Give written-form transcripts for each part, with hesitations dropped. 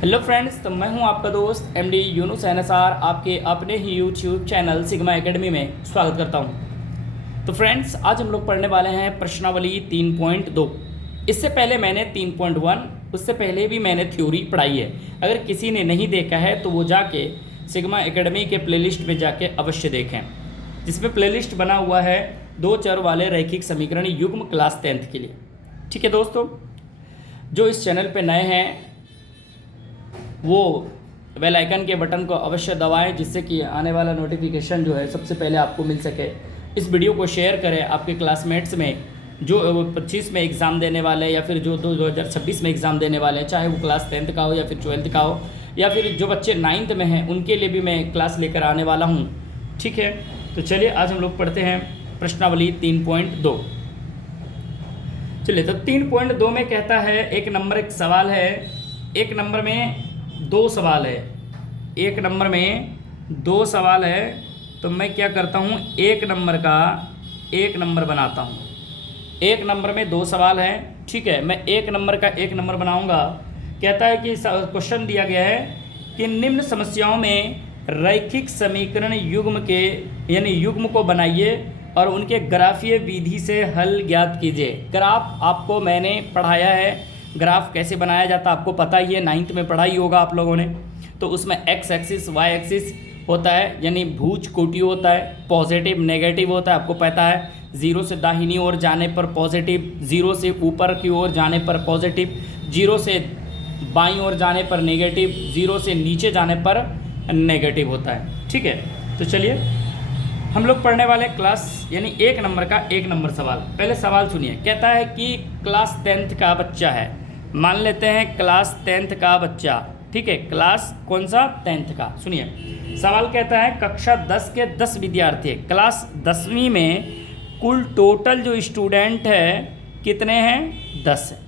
Hello friends, तो मैं हूं आपका दोस्त एमडी यूनुस एनएसआर, आपके अपने ही यूट्यूब चैनल सिग्मा एकेडमी में स्वागत करता हूं। तो फ्रेंड्स, आज हम लोग पढ़ने वाले हैं प्रश्नावली 3.2। इससे पहले मैंने 3.1, उससे पहले भी मैंने थ्योरी पढ़ाई है। अगर किसी ने नहीं देखा है तो वो जाके सिग्मा एकेडमी के प्लेलिस्ट में जाके अवश्य देखें, जिसमें प्लेलिस्ट बना हुआ है 2 चर वाले रैखिक समीकरण युग्म क्लास 10th के लिए। ठीक है दोस्तों, जो इस चैनल पे नए हैं वो बेल आइकन के बटन को अवश्य दबाएं, जिससे कि आने वाला नोटिफिकेशन जो है सबसे पहले आपको मिल सके। इस वीडियो को शेयर करें आपके क्लासमेट्स में, जो 25 में एग्ज़ाम देने वाले हैं या फिर जो 2026 में एग्ज़ाम देने वाले हैं, चाहे वो क्लास 10th का हो या फिर 12th का हो, या फिर जो बच्चे 9th में हैं उनके लिए भी मैं क्लास लेकर आने वाला हूँ। ठीक है, तो चलिए आज हम लोग पढ़ते हैं प्रश्नावली 3.2। चलिए, तो 3.2 में कहता है एक नंबर एक सवाल है, एक नंबर में 2 सवाल है, एक नंबर में 2 सवाल है। तो मैं क्या करता हूँ, एक नंबर का एक नंबर बनाता हूँ। एक नंबर में 2 सवाल हैं, ठीक है, मैं एक नंबर का एक नंबर बनाऊँगा। कहता है कि क्वेश्चन दिया गया है कि निम्न समस्याओं में रैखिक समीकरण युग्म के यानी युग्म को बनाइए और उनके ग्राफीय विधि से हल ज्ञात कीजिए। ग्राफ आपको मैंने पढ़ाया है, ग्राफ कैसे बनाया जाता है आपको पता ही है, 9th में पढ़ाई होगा आप लोगों ने। तो उसमें एक्स एक्सिस वाई एक्सिस होता है, यानी भुज कोटि होता है, पॉजिटिव नेगेटिव होता है, आपको पता है। 0 से दाहिनी ओर जाने पर पॉजिटिव, 0 से ऊपर की ओर जाने पर पॉजिटिव, 0 से बाईं ओर जाने पर नेगेटिव, 0 से नीचे जाने पर नेगेटिव होता है। ठीक है, तो चलिए हम लोग पढ़ने वाले क्लास यानी एक नंबर का एक नंबर सवाल। पहले सवाल सुनिए, कहता है कि क्लास 10th का बच्चा है, मान लेते हैं क्लास 10th का बच्चा, ठीक है, क्लास कौन सा 10th का। सुनिए सवाल कहता है कक्षा 10 के 10 विद्यार्थी है। क्लास 10वीं में कुल टोटल जो स्टूडेंट है कितने हैं, 10 है।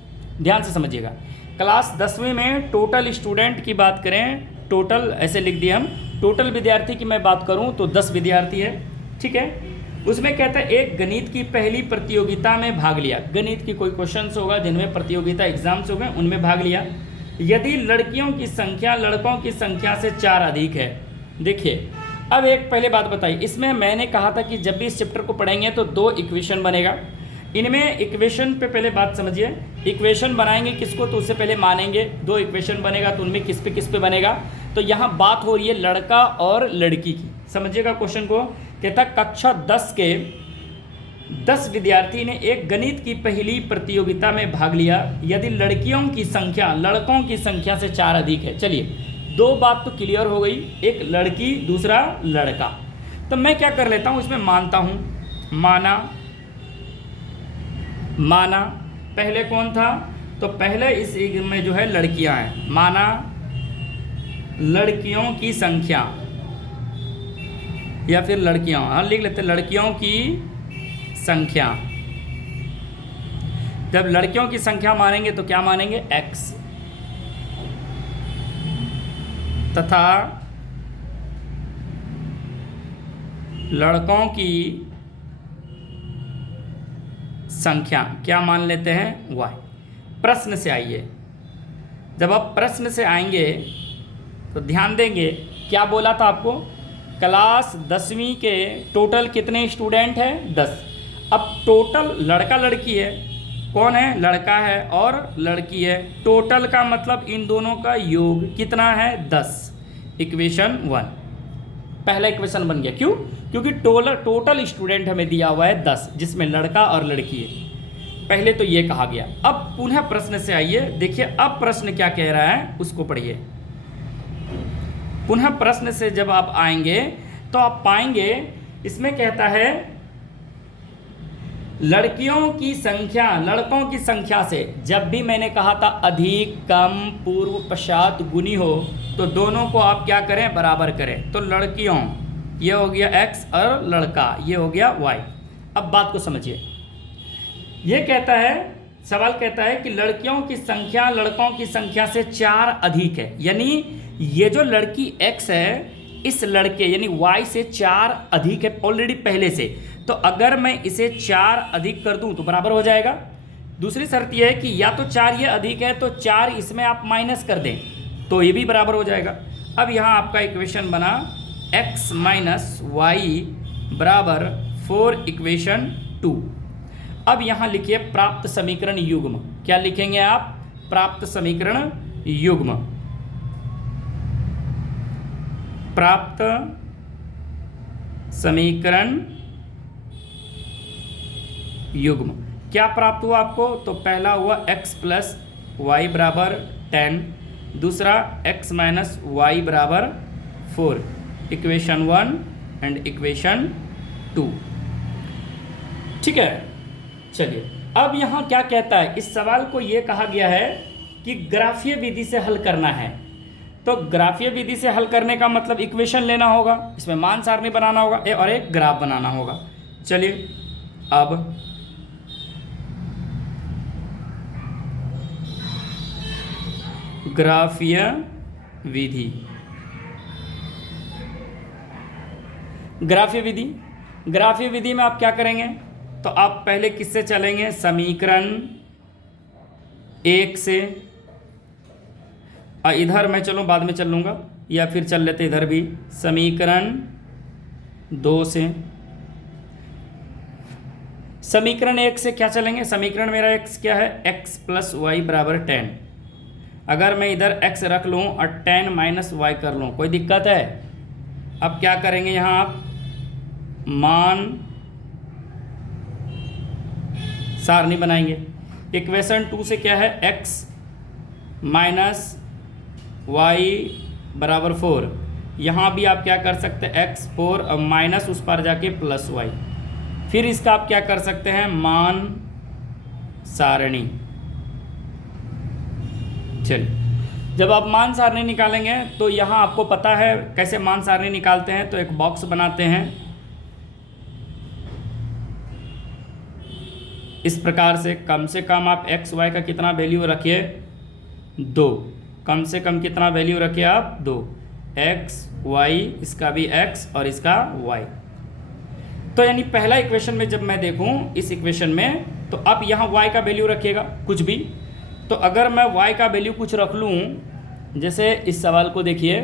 ध्यान से समझिएगा, क्लास 10वीं में टोटल स्टूडेंट की बात करें, टोटल ऐसे लिख दिए हम, टोटल विद्यार्थी की मैं बात करूं तो 10 विद्यार्थी है। ठीक है, उसमें कहता है एक गणित की पहली प्रतियोगिता में भाग लिया। गणित की कोई क्वेश्चंस होगा जिनमें प्रतियोगिता एग्जाम्स हो गए, उनमें भाग लिया। यदि लड़कियों की संख्या लड़कों की संख्या से 4 अधिक है। देखिए, अब एक पहले बात बताइए, इसमें मैंने कहा था कि जब भी इस चैप्टर को पढ़ेंगे तो 2 इक्वेशन बनेगा। इनमें इक्वेशन पे पहले बात समझिए, इक्वेशन बनाएंगे किसको, तो उससे पहले मानेंगे 2 इक्वेशन बनेगा, तो उनमें किस पे बनेगा। तो यहाँ बात हो रही है लड़का और लड़की की, समझिएगा क्वेश्चन को। कहता कक्षा 10 के 10 विद्यार्थी ने एक गणित की पहली प्रतियोगिता में भाग लिया यदि लड़कियों की संख्या लड़कों की संख्या से 4 अधिक है। चलिए 2 बात तो क्लियर हो गई, एक लड़की दूसरा लड़का। तो मैं क्या कर लेता हूँ, इसमें मानता हूँ, माना पहले कौन था, तो पहले इस में जो है लड़कियां हैं, माना लड़कियों की संख्या या फिर लड़कियों, हाँ लिख लेते लड़कियों की संख्या। जब लड़कियों की संख्या मानेंगे तो क्या मानेंगे, x, तथा लड़कों की संख्या क्या मान लेते हैं, y। प्रश्न से आइए, जब आप प्रश्न से आएंगे तो ध्यान देंगे क्या बोला था आपको, क्लास 10वीं के टोटल कितने स्टूडेंट हैं, 10। अब टोटल लड़का लड़की है, कौन है, लड़का है और लड़की है। टोटल का मतलब इन दोनों का योग कितना है, 10। इक्वेशन 1, पहला इक्वेशन बन गया। क्यों, क्योंकि टोटल स्टूडेंट हमें दिया हुआ है 10, जिसमें लड़का और लड़की है। पहले तो ये कहा गया। अब पुनः प्रश्न से आइए, देखिए अब प्रश्न क्या कह रहा है उसको पढ़िए। पुनः प्रश्न से जब आप आएंगे तो आप पाएंगे इसमें कहता है लड़कियों की संख्या लड़कों की संख्या से, जब भी मैंने कहा था अधिक कम पूर्व पश्चात गुनी हो तो दोनों को आप क्या करें, बराबर करें। तो लड़कियों ये हो गया x और लड़का ये हो गया y। अब बात को समझिए, ये कहता है, सवाल कहता है कि लड़कियों की संख्या लड़कों की संख्या से 4 अधिक है, यानी ये जो लड़की x है इस लड़के यानी y से 4 अधिक है ऑलरेडी पहले से। तो अगर मैं इसे 4 अधिक कर दूं तो बराबर हो जाएगा। दूसरी शर्त यह है कि या तो 4 ये अधिक है तो 4 इसमें आप माइनस कर दें तो ये भी बराबर हो जाएगा। अब यहाँ आपका इक्वेशन बना x माइनस वाई बराबर 4 इक्वेशन 2। अब यहाँ लिखिए प्राप्त समीकरण युग्म। क्या लिखेंगे आप? प्राप्त समीकरण युग्म। प्राप्त समीकरण युग्म क्या प्राप्त हुआ आपको? तो पहला हुआ x प्लस वाई बराबर 10, दूसरा x माइनस वाई बराबर 4, इक्वेशन 1 एंड इक्वेशन 2। ठीक है, चलिए अब यहाँ क्या कहता है, इस सवाल को ये कहा गया है कि ग्राफीय विधि से हल करना है। तो ग्राफीय विधि से हल करने का मतलब इक्वेशन लेना होगा, इसमें मान सारणी बनाना होगा और एक ग्राफ बनाना होगा। चलिए अब ग्राफीय विधि, ग्राफीय विधि में आप क्या करेंगे? तो आप पहले किससे चलेंगे? समीकरण 1 से। इधर मैं चलूँ, बाद में चल लूँगा, या फिर चल लेते इधर भी, समीकरण 2 से। समीकरण 1 से क्या चलेंगे? समीकरण मेरा x क्या है? x प्लस वाई बराबर 10। अगर मैं इधर x रख लूँ और 10 माइनस वाई कर लूँ, कोई दिक्कत है? अब क्या करेंगे यहाँ आप? मान सारणी बनाएंगे। इक्वेशन 2 से क्या है? x माइनस वाई बराबर 4। यहाँ भी आप क्या कर सकते हैं? x 4 और माइनस उस पर जाके प्लस वाई। फिर इसका आप क्या कर सकते हैं? मान सारणी। चलिए, जब आप मान सारणी निकालेंगे तो यहाँ आपको पता है कैसे मान सारणी निकालते हैं। तो एक बॉक्स बनाते हैं इस प्रकार से कम आप x y का कितना वैल्यू रखिए? 2। कम से कम कितना वैल्यू रखिए आप? 2। x y, इसका भी x और इसका y। तो यानी पहला इक्वेशन में जब मैं देखूं इस इक्वेशन में, तो आप यहाँ y का वैल्यू रखिएगा कुछ भी। तो अगर मैं y का वैल्यू कुछ रख लूँ, जैसे इस सवाल को देखिए,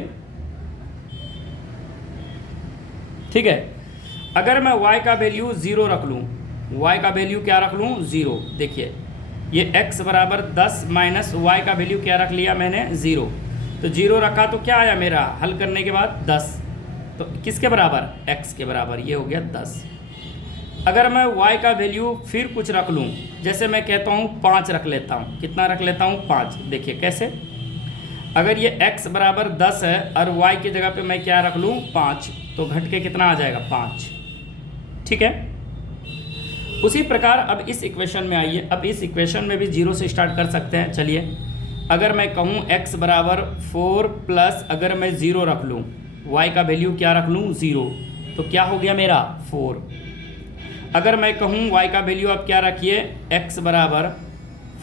ठीक है, अगर मैं y का वैल्यू 0 रख लूँ, y का वैल्यू क्या रख लूँ? 0। देखिए ये x बराबर 10 माइनस y का वैल्यू क्या रख लिया मैंने? 0। तो 0 रखा तो क्या आया मेरा हल करने के बाद? 10। तो किसके बराबर? x के बराबर, ये हो गया 10। अगर मैं y का वैल्यू फिर कुछ रख लूँ, जैसे मैं कहता हूँ 5 रख लेता हूँ। कितना रख लेता हूँ? 5। देखिए कैसे, अगर ये x बराबर 10 है और y की जगह पे मैं क्या रख लूँ? 5, तो घट के कितना आ जाएगा? 5। ठीक है, उसी प्रकार अब इस इक्वेशन में आइए। अब इस इक्वेशन में भी 0 से स्टार्ट कर सकते हैं। चलिए, अगर मैं कहूँ x बराबर 4 प्लस अगर मैं 0 रख लूँ, y का वैल्यू क्या रख लूँ? 0, तो क्या हो गया मेरा? 4। अगर मैं कहूँ y का वैल्यू आप क्या रखिए? x बराबर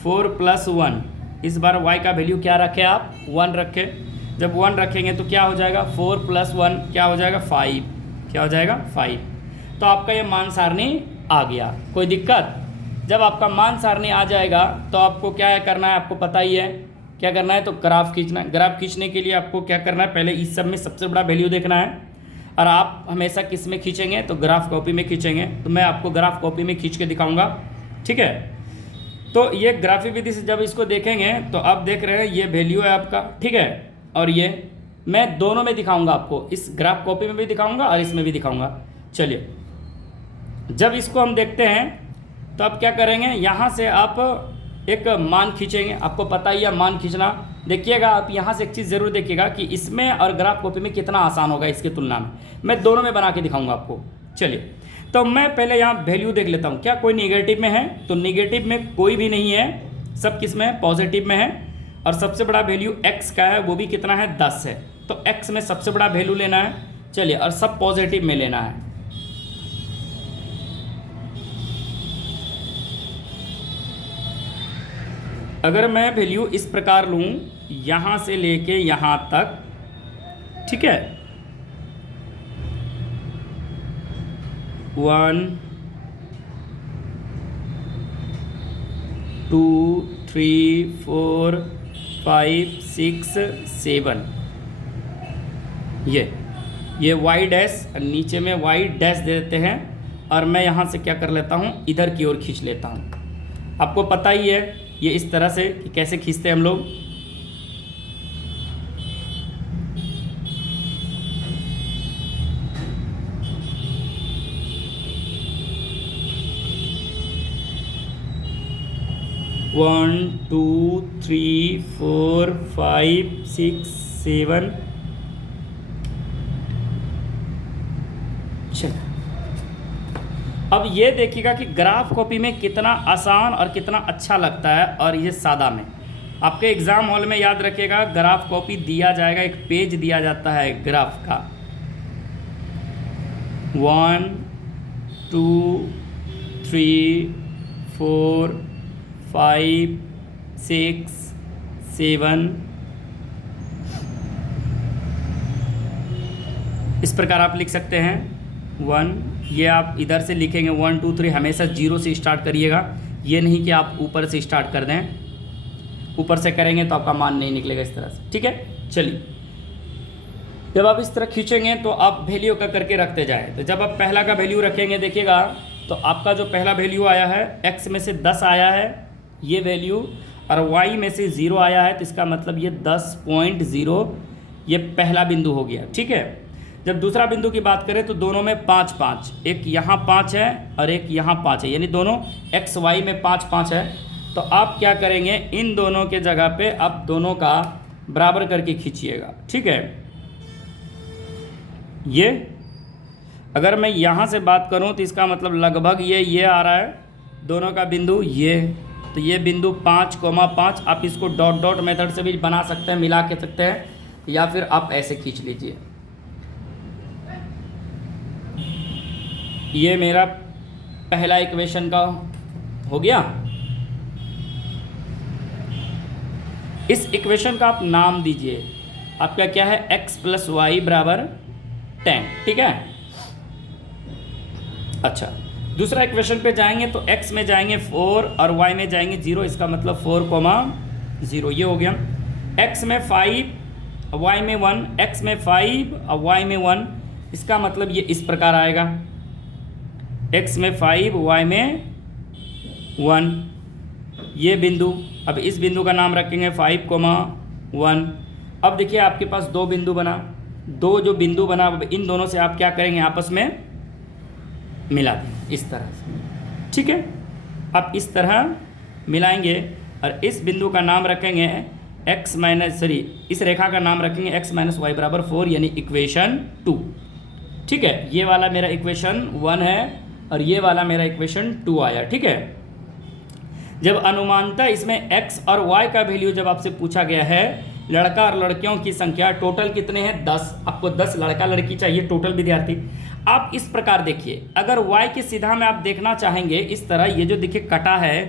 4 प्लस 1, इस बार y का वैल्यू क्या रखें आप? 1 रखें। जब 1 रखेंगे तो क्या हो जाएगा? 4 प्लस 1 क्या हो जाएगा? 5। क्या हो जाएगा? 5। तो आपका ये मान सारणी आ गया। कोई दिक्कत? जब आपका मान सारणी आ जाएगा तो आपको क्या करना है? आपको पता ही है क्या करना है। तो ग्राफ खींचना है। ग्राफ खींचने के लिए आपको क्या करना है? पहले इस सब में सबसे बड़ा वैल्यू देखना है। और आप हमेशा किस में खींचेंगे? तो ग्राफ कॉपी में खींचेंगे। तो मैं आपको ग्राफ कॉपी में खींच के दिखाऊंगा। ठीक है, तो ये ग्राफीय विधि से जब इसको देखेंगे तो आप देख रहे हैं ये वैल्यू है आपका। ठीक है, और ये मैं दोनों में दिखाऊंगा आपको, इस ग्राफ कॉपी में भी दिखाऊंगा और इसमें भी दिखाऊंगा। चलिए, जब इसको हम देखते हैं तो आप क्या करेंगे? यहाँ से आप एक मान खींचेंगे। आपको पता ही है मान खींचना। देखिएगा आप यहाँ से एक चीज़ ज़रूर देखिएगा कि इसमें और ग्राफ कॉपी में कितना आसान होगा इसकी तुलना में। मैं दोनों में बना के दिखाऊंगा आपको। चलिए, तो मैं पहले यहाँ वैल्यू देख लेता हूँ। क्या कोई निगेटिव में है? तो निगेटिव में कोई भी नहीं है, सब किस में है? पॉजिटिव में है। और सबसे बड़ा वैल्यू x का है, वो भी कितना है? 10 है। तो x में सबसे बड़ा वैल्यू लेना है। चलिए, और सब पॉजिटिव में लेना है। अगर मैं वैल्यू इस प्रकार लूँ, यहाँ से लेके यहाँ तक, ठीक है, 1 2 3 4 5 6 7, ये वाई डैश, नीचे में वाई डैश दे देते हैं और मैं यहाँ से क्या कर लेता हूँ, इधर की ओर खींच लेता हूँ। आपको पता ही है ये इस तरह से कि कैसे खींचते हैं हम लोग। One two three four 5 6 7। चलो अब ये देखिएगा कि ग्राफ कॉपी में कितना आसान और कितना अच्छा लगता है, और ये सादा में। आपके एग्ज़ाम हॉल में याद रखिएगा, ग्राफ कॉपी दिया जाएगा, एक पेज दिया जाता है ग्राफ का। 1 2 3 4 5 6 7, इस प्रकार आप लिख सकते हैं। 1, ये आप इधर से लिखेंगे 1 2 3, हमेशा 0 से स्टार्ट करिएगा, ये नहीं कि आप ऊपर से स्टार्ट कर दें, ऊपर से करेंगे तो आपका मान नहीं निकलेगा इस तरह से, ठीक है। चलिए, जब आप इस तरह खींचेंगे तो आप वैल्यू का करके रखते जाएं। तो जब आप पहला का वैल्यू रखेंगे, देखिएगा तो आपका जो पहला वैल्यू आया है, x में से 10 आया है ये वैल्यू, और y में से 0 आया है, तो इसका मतलब ये 10.0 ये पहला बिंदु हो गया, ठीक है। जब दूसरा बिंदु की बात करें तो दोनों में 5 5, एक यहाँ 5 है और एक यहाँ 5 है, यानी दोनों x y में 5 5 है। तो आप क्या करेंगे, इन दोनों के जगह पे आप दोनों का बराबर करके खींचिएगा, ठीक है। ये अगर मैं यहाँ से बात करूँ तो इसका मतलब लगभग ये आ रहा है दोनों का बिंदु, ये तो ये बिंदु 5,5। आप इसको डॉट डॉट मेथड से भी बना सकते हैं, मिला के सकते हैं, या फिर आप ऐसे खींच लीजिए। ये मेरा पहला इक्वेशन का हो गया। इस इक्वेशन का आप नाम दीजिए, आपका क्या है, x + y = 10, ठीक है। अच्छा, दूसरा इक्वेशन पे जाएंगे तो x में जाएंगे 4 और y में जाएंगे 0, इसका मतलब 4,0, ये हो गया। x में 5 y में 1, x में 5 और y में 1, इसका मतलब ये इस प्रकार आएगा, x में 5 y में 1, ये बिंदु। अब इस बिंदु का नाम रखेंगे 5,1। अब देखिए आपके पास दो बिंदु बना, दो जो बिंदु बना, इन दोनों से आप क्या करेंगे, आपस में मिला दें इस तरह से, ठीक है। आप इस तरह मिलाएंगे और इस बिंदु का नाम रखेंगे इस रेखा का नाम रखेंगे x - y = 4, यानी इक्वेशन 2, ठीक है। ये वाला मेरा इक्वेशन 1 है और ये वाला मेरा इक्वेशन 2 आया, ठीक है। जब अनुमानतः इसमें x और y का वैल्यू जब आपसे पूछा गया है, लड़का और लड़कियों की संख्या टोटल कितने हैं, 10, आपको 10 लड़का लड़की चाहिए टोटल विद्यार्थी। आप इस प्रकार देखिए, अगर y की सीधा में आप देखना चाहेंगे, इस तरह ये जो देखिए कटा है,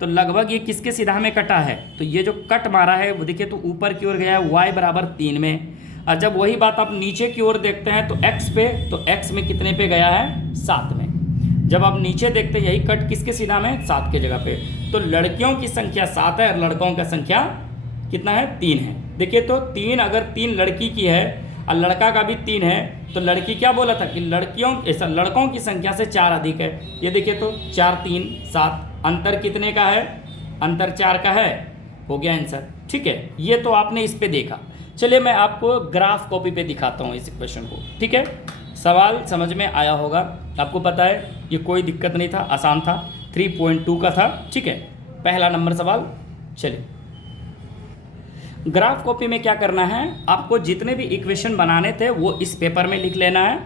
तो लगभग ये किसके सीधा में कटा है, तो ये जो कट मारा है वो देखिए तो ऊपर की ओर गया है y = 3 में। और जब वही बात आप नीचे की ओर देखते हैं तो x पे, तो x में कितने पे गया है, 7 में। जब आप नीचे देखते हैं यही कट किसके सीधा में, 7 के जगह पे। तो लड़कियों की संख्या 7 है और लड़कों का संख्या कितना है, 3 है। देखिए तो 3, अगर 3 लड़की की है और लड़का का भी 3 है, तो लड़की क्या बोला था कि लड़कों की संख्या से 4 अधिक है। ये देखिए तो 4 3 7, अंतर कितने का है, अंतर 4 का है, हो गया आंसर, ठीक है। ये तो आपने इस पे देखा। चलिए मैं आपको ग्राफ कॉपी पे दिखाता हूँ इस इक्वेशन को, ठीक है। सवाल समझ में आया होगा, आपको पता है ये कोई दिक्कत नहीं था, आसान था, 3.2 का था, ठीक है। पहला नंबर सवाल। चलिए ग्राफ कॉपी में क्या करना है, आपको जितने भी इक्वेशन बनाने थे वो इस पेपर में लिख लेना है,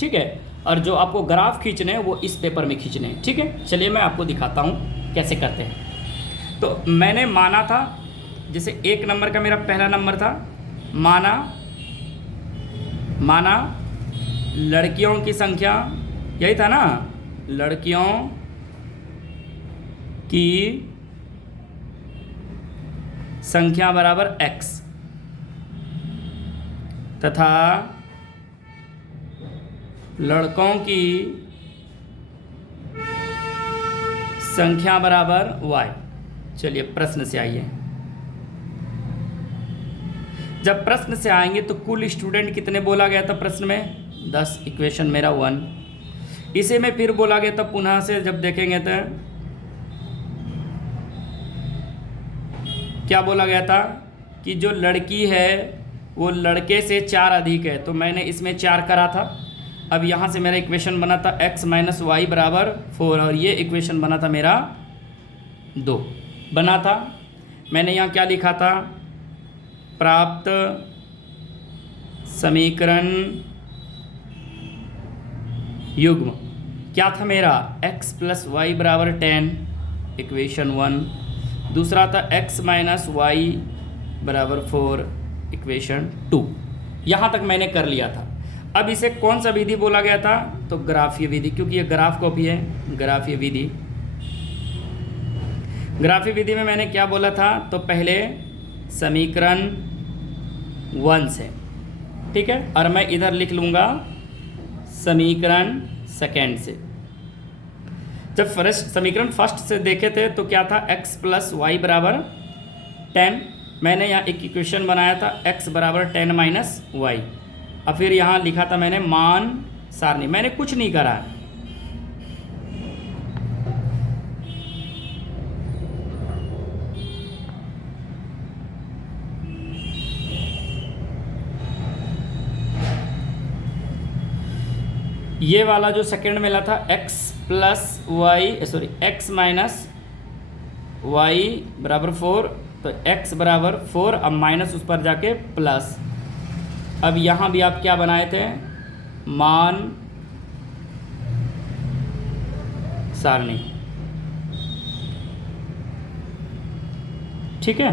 ठीक है। और जो आपको ग्राफ खींचने हैं वो इस पेपर में खींचने हैं, ठीक है। चलिए मैं आपको दिखाता हूँ कैसे करते हैं। तो मैंने माना था, जैसे 1 नंबर का मेरा पहला नंबर था, माना लड़कियों की संख्या, यही था ना, लड़कियों की संख्या बराबर x, तथा लड़कों की संख्या बराबर y। चलिए प्रश्न से आइए। जब प्रश्न से आएंगे तो कुल स्टूडेंट कितने बोला गया था प्रश्न में, 10, इक्वेशन मेरा 1। इसे में फिर बोला गया था पुनः से, जब देखेंगे तो क्या बोला गया था कि जो लड़की है वो लड़के से 4 अधिक है, तो मैंने इसमें 4 करा था। अब यहाँ से मेरा इक्वेशन बना था x माइनस वाई बराबर 4, और ये इक्वेशन बना था मेरा 2 बना था। मैंने यहाँ क्या लिखा था, प्राप्त समीकरण युग्म क्या था मेरा, x प्लस वाई बराबर 10, इक्वेशन 1। दूसरा था x माइनस वाई बराबर 4, इक्वेशन 2। यहाँ तक मैंने कर लिया था। अब इसे कौन सा विधि बोला गया था, तो ग्राफीय विधि, क्योंकि ये ग्राफ कॉपी है। ग्राफीय विधि, ग्राफीय विधि में मैंने क्या बोला था, तो पहले समीकरण 1 से, ठीक है, और मैं इधर लिख लूँगा समीकरण सेकेंड से। जब समीकरण फर्स्ट से देखे थे तो क्या था, x प्लस वाई बराबर 10, मैंने यहाँ एक इक्वेशन बनाया था x बराबर 10 माइनस वाई, और फिर यहाँ लिखा था मैंने मान सारणी। मैंने कुछ नहीं करा, ये वाला जो सेकंड में ला था x plus y x minus y बराबर 4, तो x बराबर 4, अब माइनस उस पर जाके प्लस। अब यहाँ भी आप क्या बनाए थे, मान सारणी, ठीक है,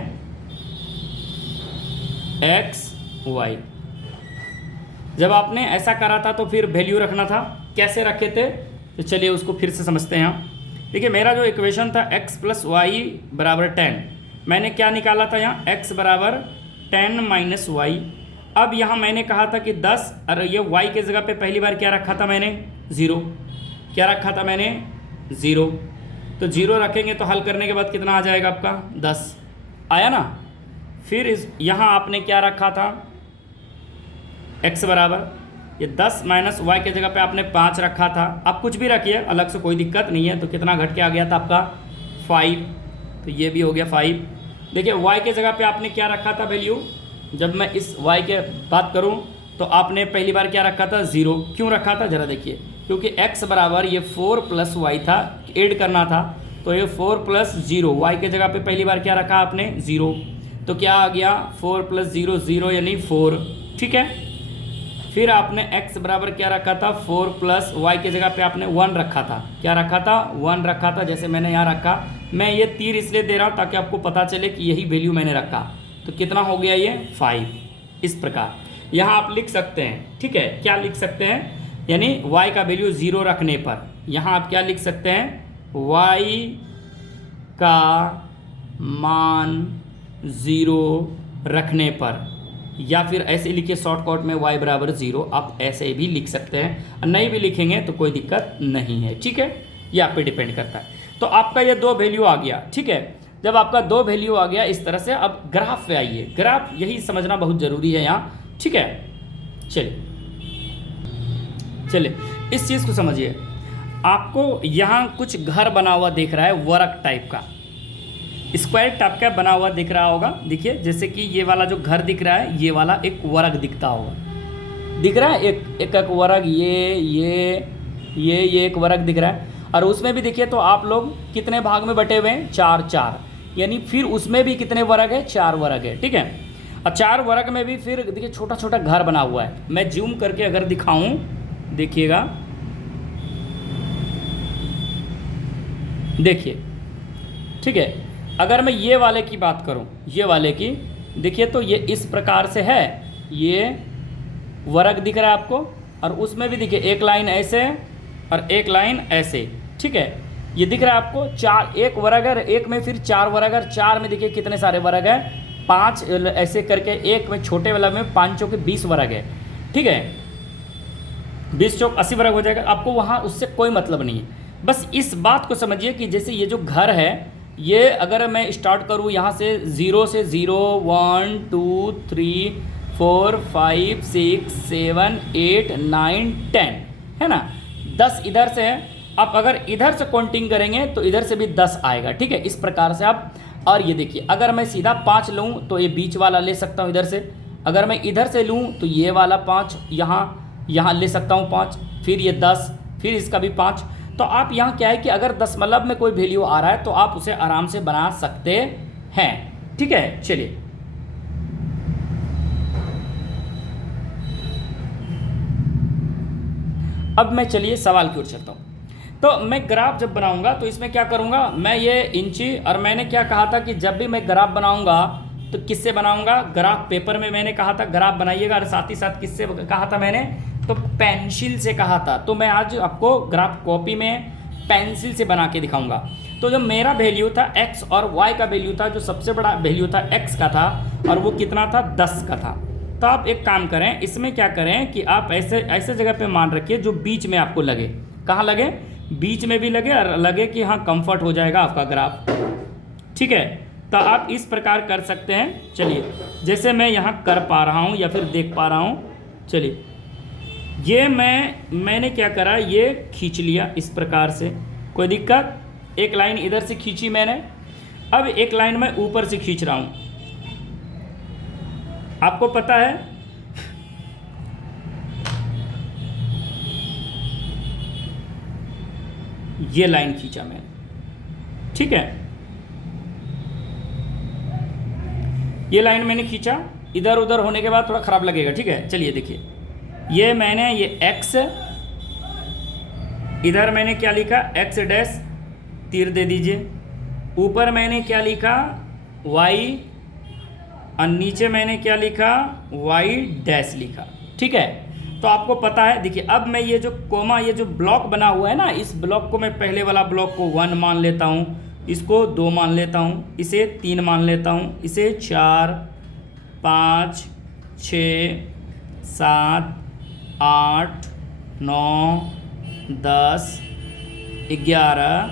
x y। जब आपने ऐसा करा था तो फिर वैल्यू रखना था। कैसे रखे थे, तो चलिए उसको फिर से समझते हैं। देखिए मेरा जो इक्वेशन था x प्लस वाई बराबर 10, मैंने क्या निकाला था यहाँ, x बराबर 10 माइनस वाई। अब यहाँ मैंने कहा था कि 10, और ये y के जगह पे पहली बार क्या रखा था मैंने, 0। क्या रखा था मैंने, 0। तो 0 रखेंगे तो हल करने के बाद कितना आ जाएगा आपका, 10 आया ना। फिर इस यहाँ आपने क्या रखा था, x बराबर ये 10 माइनस वाई के जगह पे आपने 5 रखा था। आप कुछ भी रखिए, अलग से कोई दिक्कत नहीं है। तो कितना घट के आ गया था आपका, 5, तो ये भी हो गया 5। देखिए y के जगह पे आपने क्या रखा था वैल्यू, जब मैं इस y के बात करूं तो आपने पहली बार क्या रखा था, 0। क्यों रखा था जरा देखिए, क्योंकि x बराबर ये 4 प्लस वाई था, ऐड करना था, तो ये 4 प्लस 0, y के जगह पे पहली बार क्या रखा आपने, 0। तो क्या आ गया, 4 प्लस 0 0 यानी 4, ठीक है। फिर आपने x बराबर क्या रखा था, 4 प्लस वाई के जगह पे आपने 1 रखा था। क्या रखा था, 1 रखा था, जैसे मैंने यहाँ रखा। मैं ये तीर इसलिए दे रहा हूँ ताकि आपको पता चले कि यही वैल्यू मैंने रखा। तो कितना हो गया ये, 5। इस प्रकार यहाँ आप लिख सकते हैं, ठीक है। क्या लिख सकते हैं, यानी y का वैल्यू 0 रखने पर यहाँ आप क्या लिख सकते हैं, y का मान 0 रखने पर, या फिर ऐसे लिखिए शॉर्टकट में y बराबर 0, आप ऐसे भी लिख सकते हैं। नहीं भी लिखेंगे तो कोई दिक्कत नहीं है, ठीक है। ये आप पे डिपेंड करता है। तो आपका ये 2 वैल्यू आ गया, ठीक है। जब आपका 2 वैल्यू आ गया इस तरह से, अब ग्राफ पे आइए। ग्राफ यही समझना बहुत ज़रूरी है यहाँ, ठीक है। चलिए इस चीज़ को समझिए। आपको यहाँ कुछ घर बना हुआ दिख रहा है, वर्क टाइप का, स्क्वायर टाइप का बना हुआ दिख रहा होगा। देखिए जैसे कि ये वाला जो घर दिख रहा है, ये वाला एक वर्ग दिखता होगा, दिख रहा है, एक वर्ग, ये एक वर्ग दिख रहा है। और उसमें भी देखिए तो आप लोग कितने भाग में बटे हुए हैं, 4 4, यानी फिर उसमें भी कितने वर्ग है, 4 वर्ग है, ठीक है। और 4 वर्ग में भी फिर देखिए छोटा छोटा घर बना हुआ है। मैं जूम करके अगर दिखाऊं, देखिएगा, देखिए, ठीक है। अगर मैं ये वाले की बात करूं, ये वाले की, देखिए तो ये इस प्रकार से है, ये वर्ग दिख रहा है आपको। और उसमें भी देखिए एक लाइन ऐसे और एक लाइन ऐसे, ठीक है। ये दिख रहा है आपको 4, एक वर्ग है, एक में फिर 4 वर्ग है। 4 में देखिए कितने सारे वर्ग है, 5 ऐसे करके, एक में छोटे वाला में 5 चौके 20 वर्ग है, ठीक है। 20 चौक 80 वर्ग हो जाएगा। आपको वहाँ उससे कोई मतलब नहीं है। बस इस बात को समझिए कि जैसे ये जो घर है, ये अगर मैं स्टार्ट करूँ यहाँ से 0 से 0 1 2 3 4 5 6 7 8 9 10 है ना, 10 इधर से है। आप अगर इधर से काउंटिंग करेंगे तो इधर से भी 10 आएगा, ठीक है, इस प्रकार से आप। और ये देखिए अगर मैं सीधा 5 लूँ तो ये बीच वाला ले सकता हूँ इधर से, अगर मैं इधर से लूँ तो ये वाला 5 यहाँ ले सकता हूँ 5, फिर ये 10, फिर इसका भी 5। तो आप यहाँ क्या है कि अगर दशमलव में कोई वैल्यू आ रहा है तो आप उसे आराम से बना सकते हैं, ठीक है। चलिए अब मैं चलिए सवाल की ओर चलता हूँ। तो मैं ग्राफ जब बनाऊंगा तो इसमें क्या करूंगा, मैं ये इंची, और मैंने क्या कहा था कि जब भी मैं ग्राफ बनाऊंगा तो किससे बनाऊंगा, ग्राफ पेपर में मैंने कहा था ग्राफ बनाइएगा, और साथ ही साथ किससे कहा था मैंने, तो पेंसिल से कहा था। तो मैं आज आपको ग्राफ कॉपी में पेंसिल से बना के दिखाऊंगा। तो जो मेरा वैल्यू था x और y का वैल्यू था, जो सबसे बड़ा वैल्यू था x का था, और वो कितना था, 10 का था। तो आप एक काम करें, इसमें क्या करें कि आप ऐसे जगह पे मान रखिए जो बीच में आपको लगे। कहाँ लगे, बीच में भी लगे और लगे कि हाँ कंफर्ट हो जाएगा आपका ग्राफ, ठीक है। तो आप इस प्रकार कर सकते हैं। चलिए जैसे मैं यहाँ कर पा रहा हूँ या फिर देख पा रहा हूँ, चलिए ये मैंने क्या करा, ये खींच लिया इस प्रकार से, कोई दिक्कत। एक लाइन इधर से खींची मैंने, अब एक लाइन मैं ऊपर से खींच रहा हूँ। आपको पता है ये लाइन खींचा मैंने, ठीक है, ये लाइन मैंने खींचा। इधर उधर होने के बाद थोड़ा खराब लगेगा, ठीक है। चलिए देखिए ये मैंने ये x, इधर मैंने क्या लिखा, x डैश, तीर दे दीजिए। ऊपर मैंने क्या लिखा, y, और नीचे मैंने क्या लिखा, y डैश लिखा, ठीक है। तो आपको पता है, देखिए अब मैं ये जो कोमा, ये जो ब्लॉक बना हुआ है ना, इस ब्लॉक को मैं पहले वाला ब्लॉक को 1 मान लेता हूँ, इसको 2 मान लेता हूँ, इसे 3 मान लेता हूँ, इसे 4 5 6 7 8 9 10 11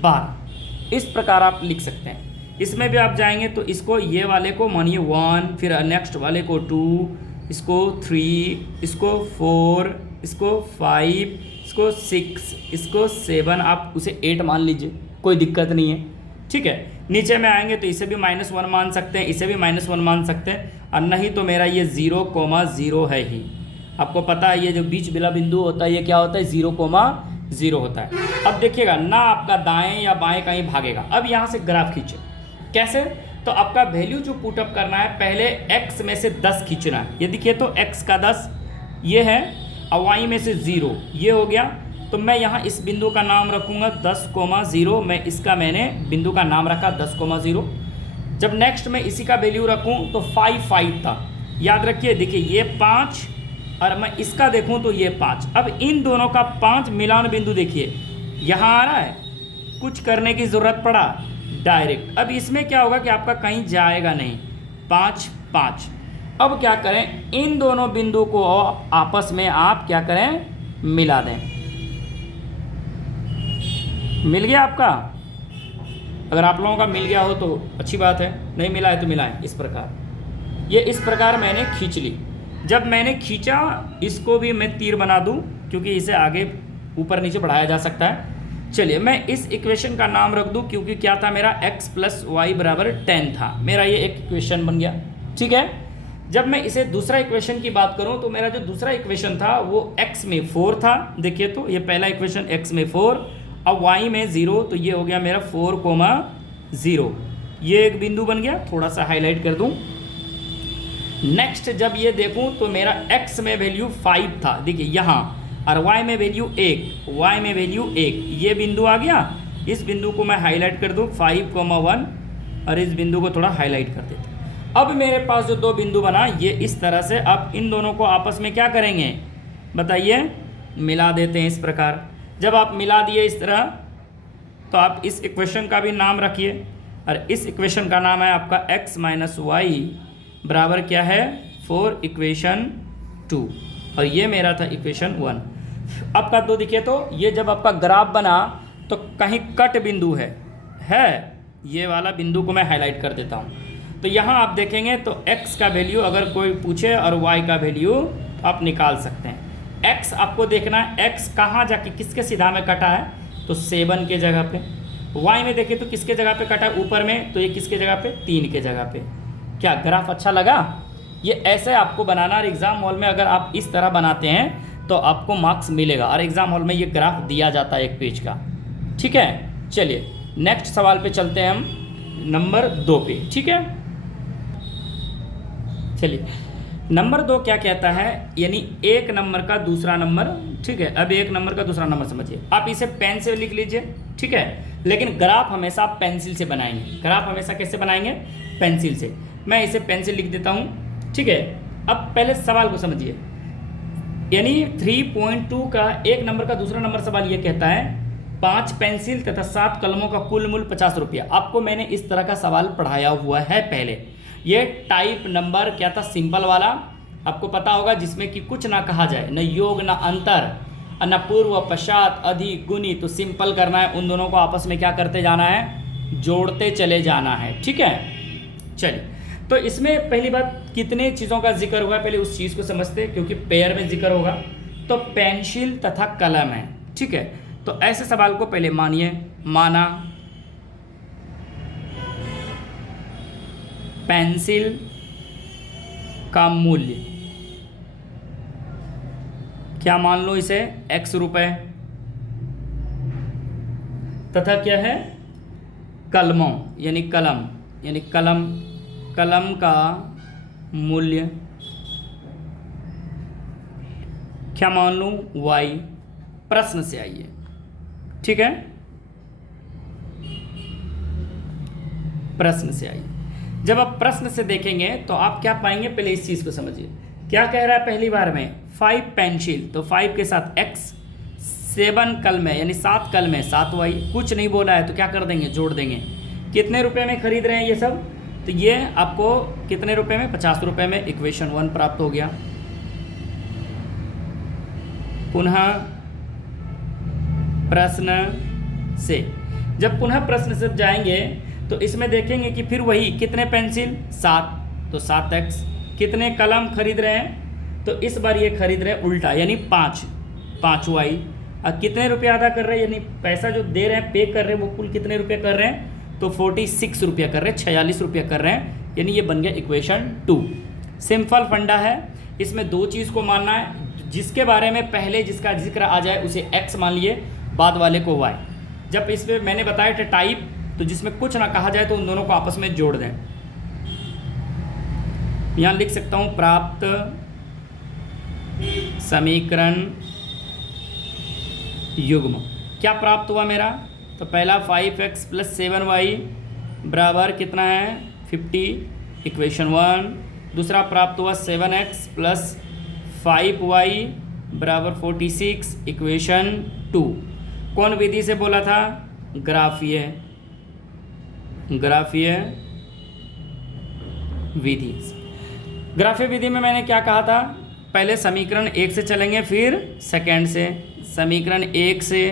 12, इस प्रकार आप लिख सकते हैं। इसमें भी आप जाएंगे तो इसको, ये वाले को मानिए 1, फिर नेक्स्ट वाले को 2, इसको 3, इसको 4, इसको 5, इसको 6, इसको 7, आप उसे 8 मान लीजिए, कोई दिक्कत नहीं है, ठीक है। नीचे में आएंगे तो इसे भी -1 मान सकते हैं, इसे भी -1 मान सकते हैं, और नहीं तो मेरा ये 0,0 है ही। आपको पता है ये जो बीच वाला बिंदु होता है ये क्या होता है, 0,0 होता है। अब देखिएगा ना आपका दाएं या बाएं कहीं भागेगा। अब यहाँ से ग्राफ खींचे, कैसे, तो आपका वैल्यू जो पुटअप करना है, पहले x में से 10 खींचना है। ये देखिए तो x का 10 ये है, और y में से 0 ये हो गया। तो मैं यहाँ इस बिंदु का नाम रखूँगा 10,0, मैं इसका मैंने बिंदु का नाम रखा 10,0। जब नेक्स्ट मैं इसी का वैल्यू रखूँ तो 5 था, याद रखिए। देखिए ये 5 और मैं इसका देखूँ तो ये 5। अब इन दोनों का 5 मिलान बिंदु देखिए यहाँ आ रहा है, कुछ करने की ज़रूरत पड़ा, डायरेक्ट। अब इसमें क्या होगा कि आपका कहीं जाएगा नहीं, 5 5। अब क्या करें, इन दोनों बिंदु को आपस में आप क्या करें, मिला दें। मिल गया आपका, अगर आप लोगों का मिल गया हो तो अच्छी बात है, नहीं मिला है तो मिलाएं इस प्रकार। ये इस प्रकार मैंने खींच ली। जब मैंने खींचा, इसको भी मैं तीर बना दूं क्योंकि इसे आगे ऊपर नीचे बढ़ाया जा सकता है। चलिए मैं इस इक्वेशन का नाम रख दूं, क्योंकि क्या था मेरा x + y = 10 था, मेरा ये एक इक्वेशन बन गया, ठीक है। जब मैं इसे दूसरा इक्वेशन की बात करूं तो मेरा जो दूसरा इक्वेशन था वो x में 4 था। देखिए तो ये पहला इक्वेशन x में 4, अब y में 0, तो ये हो गया मेरा 4,0। ये एक बिंदु बन गया, थोड़ा सा हाईलाइट कर दूं। नेक्स्ट जब ये देखूं तो मेरा x में वैल्यू 5 था, देखिए यहाँ, और y में वैल्यू 1, ये बिंदु आ गया। इस बिंदु को मैं हाईलाइट कर दूं 5,1, और इस बिंदु को थोड़ा हाईलाइट कर देते। अब मेरे पास जो दो बिंदु बना ये इस तरह से, अब इन दोनों को आपस में क्या करेंगे बताइए, मिला देते हैं इस प्रकार। जब आप मिला दिए इस तरह तो आप इस इक्वेशन का भी नाम रखिए, और इस इक्वेशन का नाम है आपका x - y बराबर क्या है 4, इक्वेशन 2, और ये मेरा था इक्वेशन 1। आपका तो देखिए तो ये जब आपका ग्राफ बना तो कहीं कट बिंदु है ये वाला बिंदु को मैं हाईलाइट कर देता हूँ। तो यहाँ आप देखेंगे तो x का वैल्यू अगर कोई पूछे और y का वैल्यू आप निकाल सकते हैं। x आपको देखना है x कहाँ जाके किसके सीधा में कटा है, तो 7 के जगह पे। y में देखें तो किसके जगह पे कटा है, ऊपर में, तो ये किसके जगह पे, 3 के जगह पे। क्या ग्राफ अच्छा लगा? ये ऐसे आपको बनाना, और एग्ज़ाम हॉल में अगर आप इस तरह बनाते हैं तो आपको मार्क्स मिलेगा, और एग्ज़ाम हॉल में ये ग्राफ दिया जाता है एक पेज का। ठीक है, चलिए नेक्स्ट सवाल पे चलते हैं हम, नंबर 2 पे। ठीक है, चलिए नंबर 2 क्या कहता है, यानी एक नंबर का दूसरा नंबर। ठीक है, अब एक नंबर का दूसरा नंबर समझिए। आप इसे पेन से लिख लीजिए, ठीक है, लेकिन ग्राफ हमेशा आप पेंसिल से बनाएंगे। ग्राफ हमेशा कैसे बनाएंगे, पेंसिल से। मैं इसे पेन से लिख देता हूँ। ठीक है, अब पहले सवाल को समझिए, यानी 3.2 का एक नंबर का दूसरा नंबर सवाल ये कहता है 5 पेंसिल तथा 7 कलमों का कुल मूल्य 50 रुपया। आपको मैंने इस तरह का सवाल पढ़ाया हुआ है पहले। ये टाइप नंबर क्या था, सिंपल वाला, आपको पता होगा, जिसमें कि कुछ ना कहा जाए, न योग न अंतर, न पूर्व पश्चात अधिक गुणी। तो सिंपल करना है, उन दोनों को आपस में क्या करते जाना है, जोड़ते चले जाना है। ठीक है, चलिए, तो इसमें पहली बात कितने चीज़ों का जिक्र हुआ है, पहले उस चीज़ को समझते हैं, क्योंकि पेयर में जिक्र होगा। तो पेंसिल तथा कलम है। ठीक है, तो ऐसे सवाल को पहले मानिए, माना पेंसिल का मूल्य क्या मान लो इसे x रुपए, तथा क्या है, कलमों यानी कलम, यानी कलम का मूल्य क्या मान लूँ, y। प्रश्न से आइए, ठीक है, प्रश्न से आइए। जब आप प्रश्न से देखेंगे तो आप क्या पाएंगे, पहले इस चीज़ को समझिए। क्या कह रहा है पहली बार में, 5 पेंसिल, तो 5 के साथ x, 7 कलमें यानी 7 कलमें, 7 y। कुछ नहीं बोला है तो क्या कर देंगे, जोड़ देंगे। कितने रुपए में खरीद रहे हैं ये सब, तो ये आपको कितने रुपए में, 50 रुपए में। इक्वेशन 1 प्राप्त हो गया। पुनः प्रश्न से, जब पुनः प्रश्न से जाएंगे तो इसमें देखेंगे कि फिर वही, कितने पेंसिल, 7, तो 7x। कितने कलम खरीद रहे हैं, तो इस बार ये खरीद रहे हैं उल्टा, यानी 5y। और कितने रुपये अदा कर रहे हैं, यानी पैसा जो दे रहे हैं, पे कर रहे हैं, वो कुल कितने रुपये कर रहे हैं, तो 46 रुपये कर रहे हैं, 46 रुपये कर रहे हैं, यानी ये बन गया इक्वेशन 2। सिंपल फंडा है, इसमें 2 चीज़ को मानना है। जिसके बारे में पहले जिसका जिक्र आ जाए उसे x मान लिए, बाद वाले को y। जब इस पर मैंने बताया था टाइप, तो जिसमें कुछ ना कहा जाए तो उन दोनों को आपस में जोड़ दें। यहाँ लिख सकता हूँ, प्राप्त समीकरण युग्म। क्या प्राप्त हुआ मेरा, तो पहला 5x + 7y बराबर कितना है, 50, इक्वेशन 1। दूसरा प्राप्त हुआ 7x + 5y बराबर 46, इक्वेशन 2। कौन विधि से बोला था, ग्राफीय विधि। ग्राफीय विधि में मैंने क्या कहा था, पहले समीकरण 1 से चलेंगे, फिर सेकंड से। समीकरण 1 से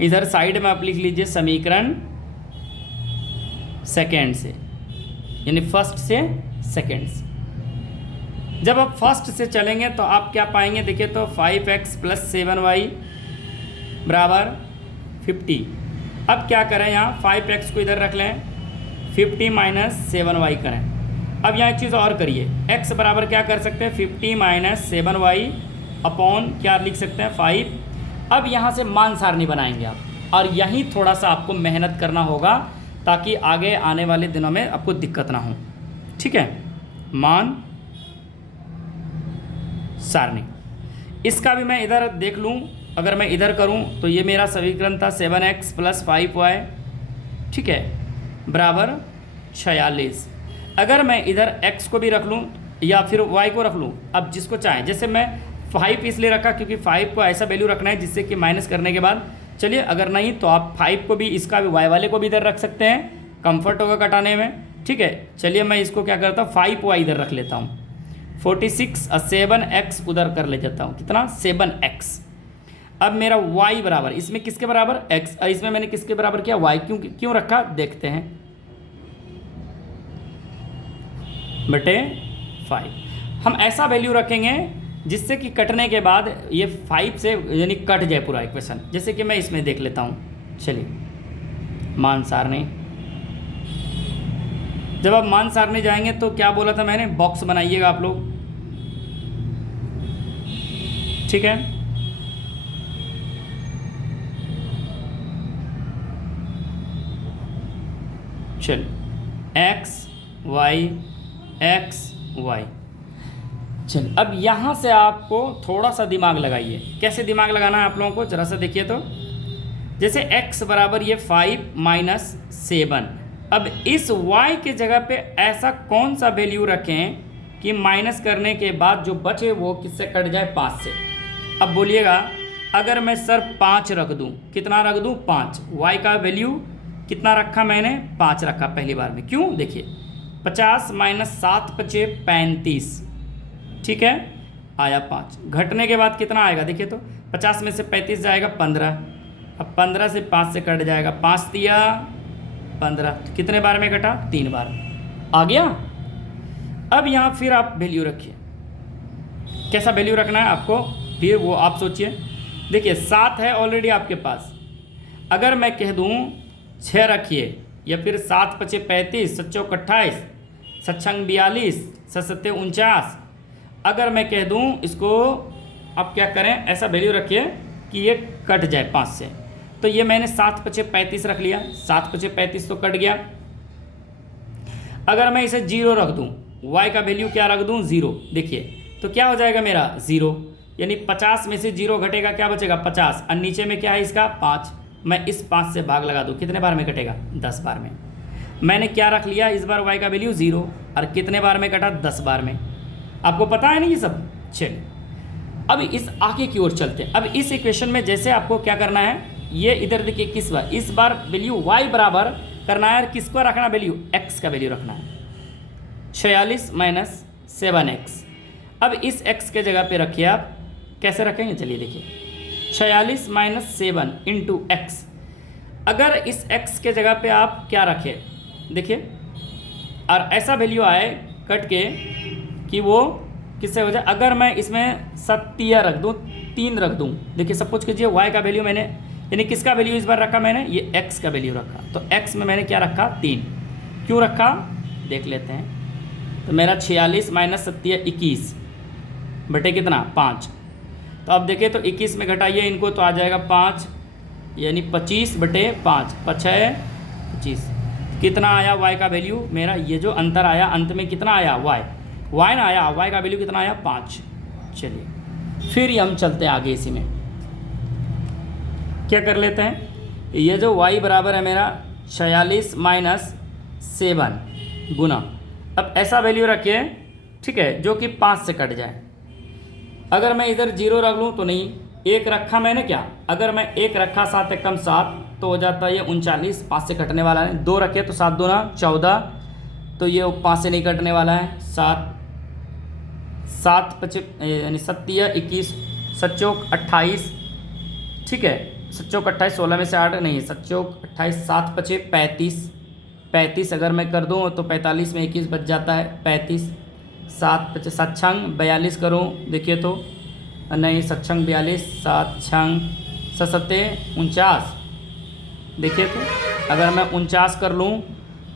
इधर साइड में आप लिख लीजिए समीकरण सेकंड से, यानी फर्स्ट से सेकंड से। जब आप फर्स्ट से चलेंगे तो आप क्या पाएंगे, देखिए तो 5x + 7y बराबर 50। अब क्या करें, यहाँ 5x को इधर रख लें, 50 - 7y करें। अब यहाँ एक चीज़ और करिए, x बराबर क्या कर सकते हैं, 50 - 7y अपॉन क्या लिख सकते हैं, 5। अब यहाँ से मान सारणी बनाएंगे आप, और यहीं थोड़ा सा आपको मेहनत करना होगा ताकि आगे आने वाले दिनों में आपको दिक्कत ना हो। ठीक है, मान सारणी, इसका भी मैं इधर देख लूँ। अगर मैं इधर करूं तो ये मेरा समीकरण था 7x + 5y, ठीक है, बराबर 46। अगर मैं इधर x को भी रख लूं या फिर y को रख लूं, अब जिसको चाहें, जैसे मैं 5 इसलिए रखा क्योंकि 5 को ऐसा वैल्यू रखना है जिससे कि माइनस करने के बाद, चलिए अगर नहीं तो आप 5 को भी, इसका भी, y वाले को भी इधर रख सकते हैं, कंफर्ट होगा कटाने में। ठीक है, चलिए मैं इसको क्या करता हूँ, 5y इधर रख लेता हूँ, 46 और 7x उधर कर ले जाता हूँ, कितना, 7x। अब मेरा y बराबर, इसमें किसके बराबर x, इसमें मैंने किसके बराबर किया y, क्यों रखा देखते हैं, बटे 5। हम ऐसा वैल्यू रखेंगे जिससे कि कटने के बाद ये 5 से यानी कट जाए पूरा इक्वेशन। जैसे कि मैं इसमें देख लेता हूँ, चलिए मान सारणी। जब आप मान सारणी जाएंगे तो क्या बोला था मैंने, बॉक्स बनाइएगा आप लोग, ठीक है। चलिए x y। चलिए अब यहाँ से आपको थोड़ा सा दिमाग लगाइए। कैसे दिमाग लगाना है आप लोगों को, जरा सा देखिए तो। जैसे x बराबर ये 5 माइनस 7, अब इस y के जगह पे ऐसा कौन सा वैल्यू रखें कि माइनस करने के बाद जो बचे वो किससे कट जाए, 5 से। अब बोलिएगा अगर मैं सर 5 रख दूं, कितना रख दूं 5, y का वैल्यू कितना रखा मैंने, 5 रखा पहली बार में। क्यों, देखिए 50 माइनस 7 बचे 35, ठीक है, आया 5। घटने के बाद कितना आएगा देखिए तो, 50 में से 35 जाएगा 15, अब 15 से 5 से कट जाएगा, 5 दिया 15, तो कितने बार में कटा, 3 बार आ गया। अब यहाँ फिर आप वैल्यू रखिए, कैसा वैल्यू रखना है आपको, फिर वो आप सोचिए। देखिए 7 है ऑलरेडी आपके पास, अगर मैं कह दूँ 6 रखिए, या फिर 7 पचे 35, 7 चौक 28, 7 छंग 42, 7 सत्ते 49। अगर मैं कह दूं इसको, अब क्या करें, ऐसा वैल्यू रखिए कि ये कट जाए 5 से, तो ये मैंने 7 पचे 35 रख लिया, 7 पचे 35 तो कट गया। अगर मैं इसे 0 रख दूं, y का वैल्यू क्या रख दूं, 0, देखिए तो क्या हो जाएगा मेरा 0, यानी 50 में से 0 घटेगा, क्या बचेगा 50, और नीचे में क्या है इसका 5। मैं इस 5 से भाग लगा दूं, कितने बार में कटेगा, 10 बार में। मैंने क्या रख लिया इस बार, y का वैल्यू 0, और कितने बार में कटा, 10 बार में। आपको पता है ना ये सब। चलिए अब इस आगे की ओर चलते हैं। अब इस इक्वेशन में जैसे आपको क्या करना है, ये इधर देखिए किस बार, इस बार वैल्यू y बराबर करना है, और किसको रखना वैल्यू, x का वैल्यू रखना है, 46 माइनस 7x। अब इस x के जगह पे रखिए आप, कैसे रखेंगे चलिए देखिए, 46 माइनस 7 इंटू एक्स। अगर इस x के जगह पे आप क्या रखें देखिए, और ऐसा वैल्यू आए कट के कि वो किससे हो जाए, अगर मैं इसमें 7 रख दूँ, 3 रख दूँ, देखिए सब कुछ कीजिए, y का वैल्यू मैंने, यानी किसका वैल्यू इस बार रखा मैंने, ये x का वैल्यू रखा, तो x में मैंने क्या रखा 3। क्यों रखा देख लेते हैं, तो मेरा 46 माइनस 7 21 बटे कितना 5। तो अब देखिए तो 21 में घटाइए इनको, तो आ जाएगा 5, यानी 25 बटे 5, 5 है 25। कितना आया y का वैल्यू मेरा, ये जो अंतर आया अंत में कितना आया y ना आया, y का वैल्यू कितना आया 5। चलिए फिर हम चलते हैं आगे, इसी में क्या कर लेते हैं, ये जो y बराबर है मेरा 46 माइनस 7 गुना, अब ऐसा वैल्यू रखिए ठीक है जो कि 5 से कट जाए। अगर मैं इधर 0 रख लूँ तो नहीं, 1 रखा मैंने क्या, अगर मैं 1 रखा 7 एकम 7 तो हो जाता है ये 39, 5 से कटने वाला है। 2 रखे तो 7 दूना 14, तो ये 5 से नहीं कटने वाला है, 7 पचे यानी 7 21, 7 चौक 28, ठीक है, 7 चौक 28, 16 में से 8 नहीं, 7 चौक 28, 7 पचे 35 अगर मैं कर दूँ तो 45 में 21 बच जाता है 35, 7 पचे 7 छंग 42 करूँ देखिए तो नहीं, 7 छंग 42, 7 छंग 7 सत्ते 49, देखिए तो अगर मैं 49 कर लूँ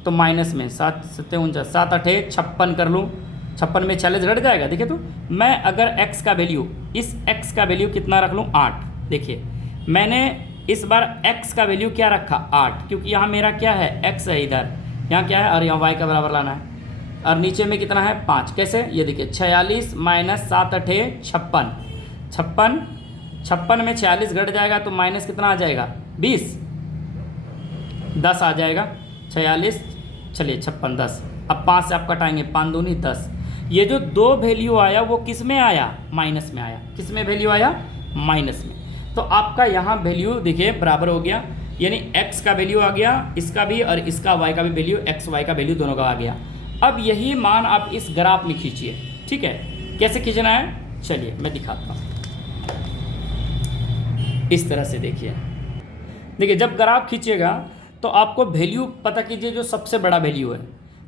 तो माइनस में 7 सत्ते 49, 7 अठे 56 कर लूँ, 56 में 46 घट जाएगा। देखिए तो मैं अगर x का वैल्यू, इस x का वैल्यू कितना रख लूँ 8, देखिए मैंने इस बार x का वैल्यू क्या रखा 8, क्योंकि यहाँ मेरा क्या है x है, इधर यहाँ क्या है और यहाँ y का बराबर लाना है, और नीचे में कितना है 5। कैसे, ये देखिए 46 माइनस 7 अठे 56, 56 में 46 घट जाएगा तो माइनस कितना आ जाएगा 20, 10 आ जाएगा 46, चलिए 56 10, अब 5 से आप कटाएंगे, 5 दूनी 10। ये जो 2 वैल्यू आया वो किस में आया, माइनस में आया। किस में वैल्यू आया, माइनस में। तो आपका यहाँ वैल्यू देखिए बराबर हो गया, यानी x का वैल्यू आ गया इसका भी, और इसका y का भी वैल्यू, x y का वैल्यू दोनों का आ गया। अब यही मान आप इस ग्राफ में खींचिए, ठीक है, कैसे खींचना है चलिए मैं दिखाता हूँ। इस तरह से देखिए जब ग्राफ खींचेगा तो आपको वैल्यू पता कीजिए जो सबसे बड़ा वैल्यू है।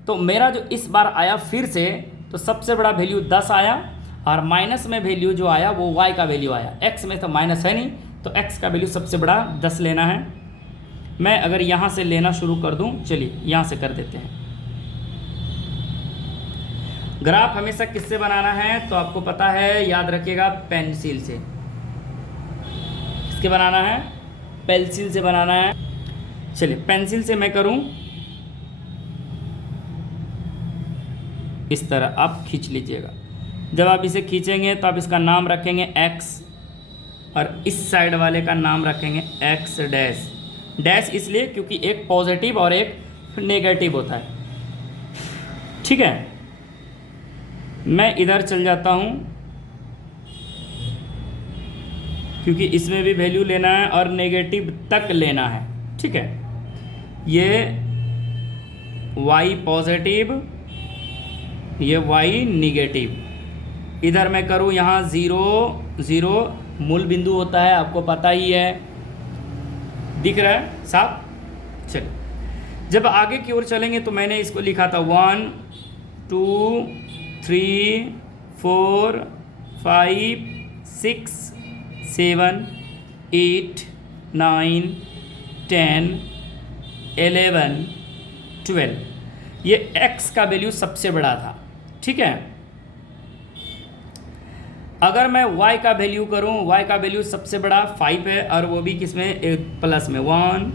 तो मेरा जो इस बार आया फिर से, तो सबसे बड़ा वैल्यू 10 आया, और माइनस में वैल्यू जो आया वो y का वैल्यू आया। x में तो माइनस है नहीं, तो x का वैल्यू सबसे बड़ा 10 लेना है। मैं अगर यहाँ से लेना शुरू कर दूँ, चलिए यहाँ से कर देते हैं। ग्राफ हमेशा किससे बनाना है तो आपको पता है, याद रखिएगा, पेंसिल से। किसके बनाना है? पेंसिल से बनाना है। चलिए पेंसिल से मैं करूं, इस तरह आप खींच लीजिएगा। जब आप इसे खींचेंगे तो आप इसका नाम रखेंगे x, और इस साइड वाले का नाम रखेंगे x डैश। डैश इसलिए क्योंकि एक पॉजिटिव और एक नेगेटिव होता है। ठीक है, मैं इधर चल जाता हूं क्योंकि इसमें भी वैल्यू लेना है और नेगेटिव तक लेना है। ठीक है, ये y पॉजिटिव, ये y निगेटिव। इधर मैं करूँ यहाँ 0 0 मूल बिंदु होता है, आपको पता ही है। दिख रहा है साफ? चलिए जब आगे की ओर चलेंगे तो मैंने इसको लिखा था 1 2 3 4 5 6 7 8 9 10 11 12। ये x का वैल्यू सबसे बड़ा था। ठीक है, अगर मैं y का वैल्यू करूं, y का वैल्यू सबसे बड़ा 5 है, और वो भी किसमें? प्लस में 1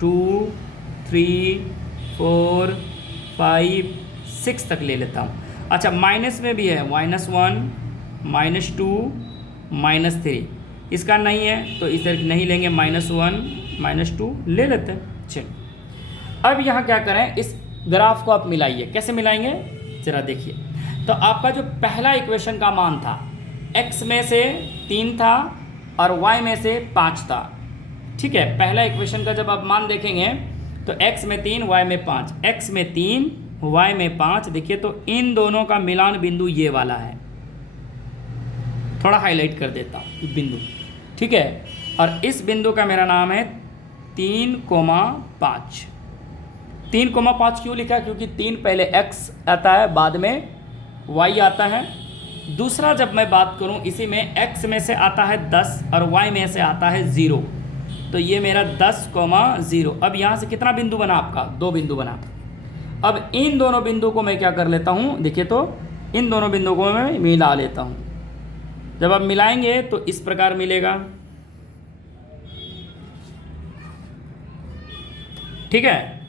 2 3 4 5 6 तक ले लेता हूं। अच्छा, माइनस में भी है, -1 -2 -3। इसका नहीं है तो इधर नहीं लेंगे, -1 -2 ले लेते हैं। चलिए अब यहाँ क्या करें, इस ग्राफ को आप मिलाइए। कैसे मिलाएंगे जरा देखिए। तो आपका जो पहला इक्वेशन का मान था, x में से 3 था और y में से 5 था। ठीक है, पहला इक्वेशन का जब आप मान देखेंगे तो x में 3 y में 5, x में 3 y में 5। देखिए तो इन दोनों का मिलान बिंदु ये वाला है। थोड़ा हाईलाइट कर देता हूँ बिंदु। ठीक है, और इस बिंदु का मेरा नाम है 3,5। 3,5 क्यों लिखा? क्योंकि 3 पहले x आता है, बाद में y आता है। दूसरा जब मैं बात करूं, इसी में x में से आता है 10 और y में से आता है 0, तो ये मेरा 10,0। अब यहाँ से कितना बिंदु बना आपका? 2 बिंदु बना। अब इन दोनों बिंदु को मैं क्या कर लेता हूँ, देखिए तो इन दोनों बिंदुओं को मैं मिला लेता हूँ। जब आप मिलाएंगे तो इस प्रकार मिलेगा। ठीक है,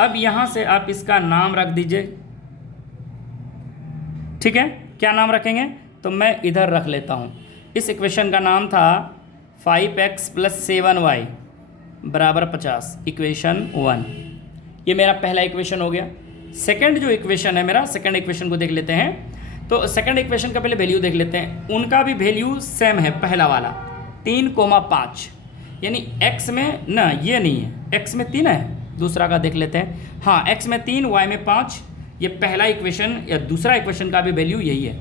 अब यहाँ से आप इसका नाम रख दीजिए। ठीक है, क्या नाम रखेंगे? तो मैं इधर रख लेता हूँ। इस इक्वेशन का नाम था 5x + 7y = 50, इक्वेशन 1। ये मेरा पहला इक्वेशन हो गया। सेकंड जो इक्वेशन है मेरा, सेकंड इक्वेशन को देख लेते हैं। तो सेकंड इक्वेशन का पहले वैल्यू देख लेते हैं। उनका भी वैल्यू सेम है, पहला वाला 3,5, यानी x में ना, ये नहीं है, x में 3 है। दूसरा का देख लेते हैं। हाँ, x में 3 y में 5। ये पहला इक्वेशन या दूसरा इक्वेशन का भी वैल्यू यही है।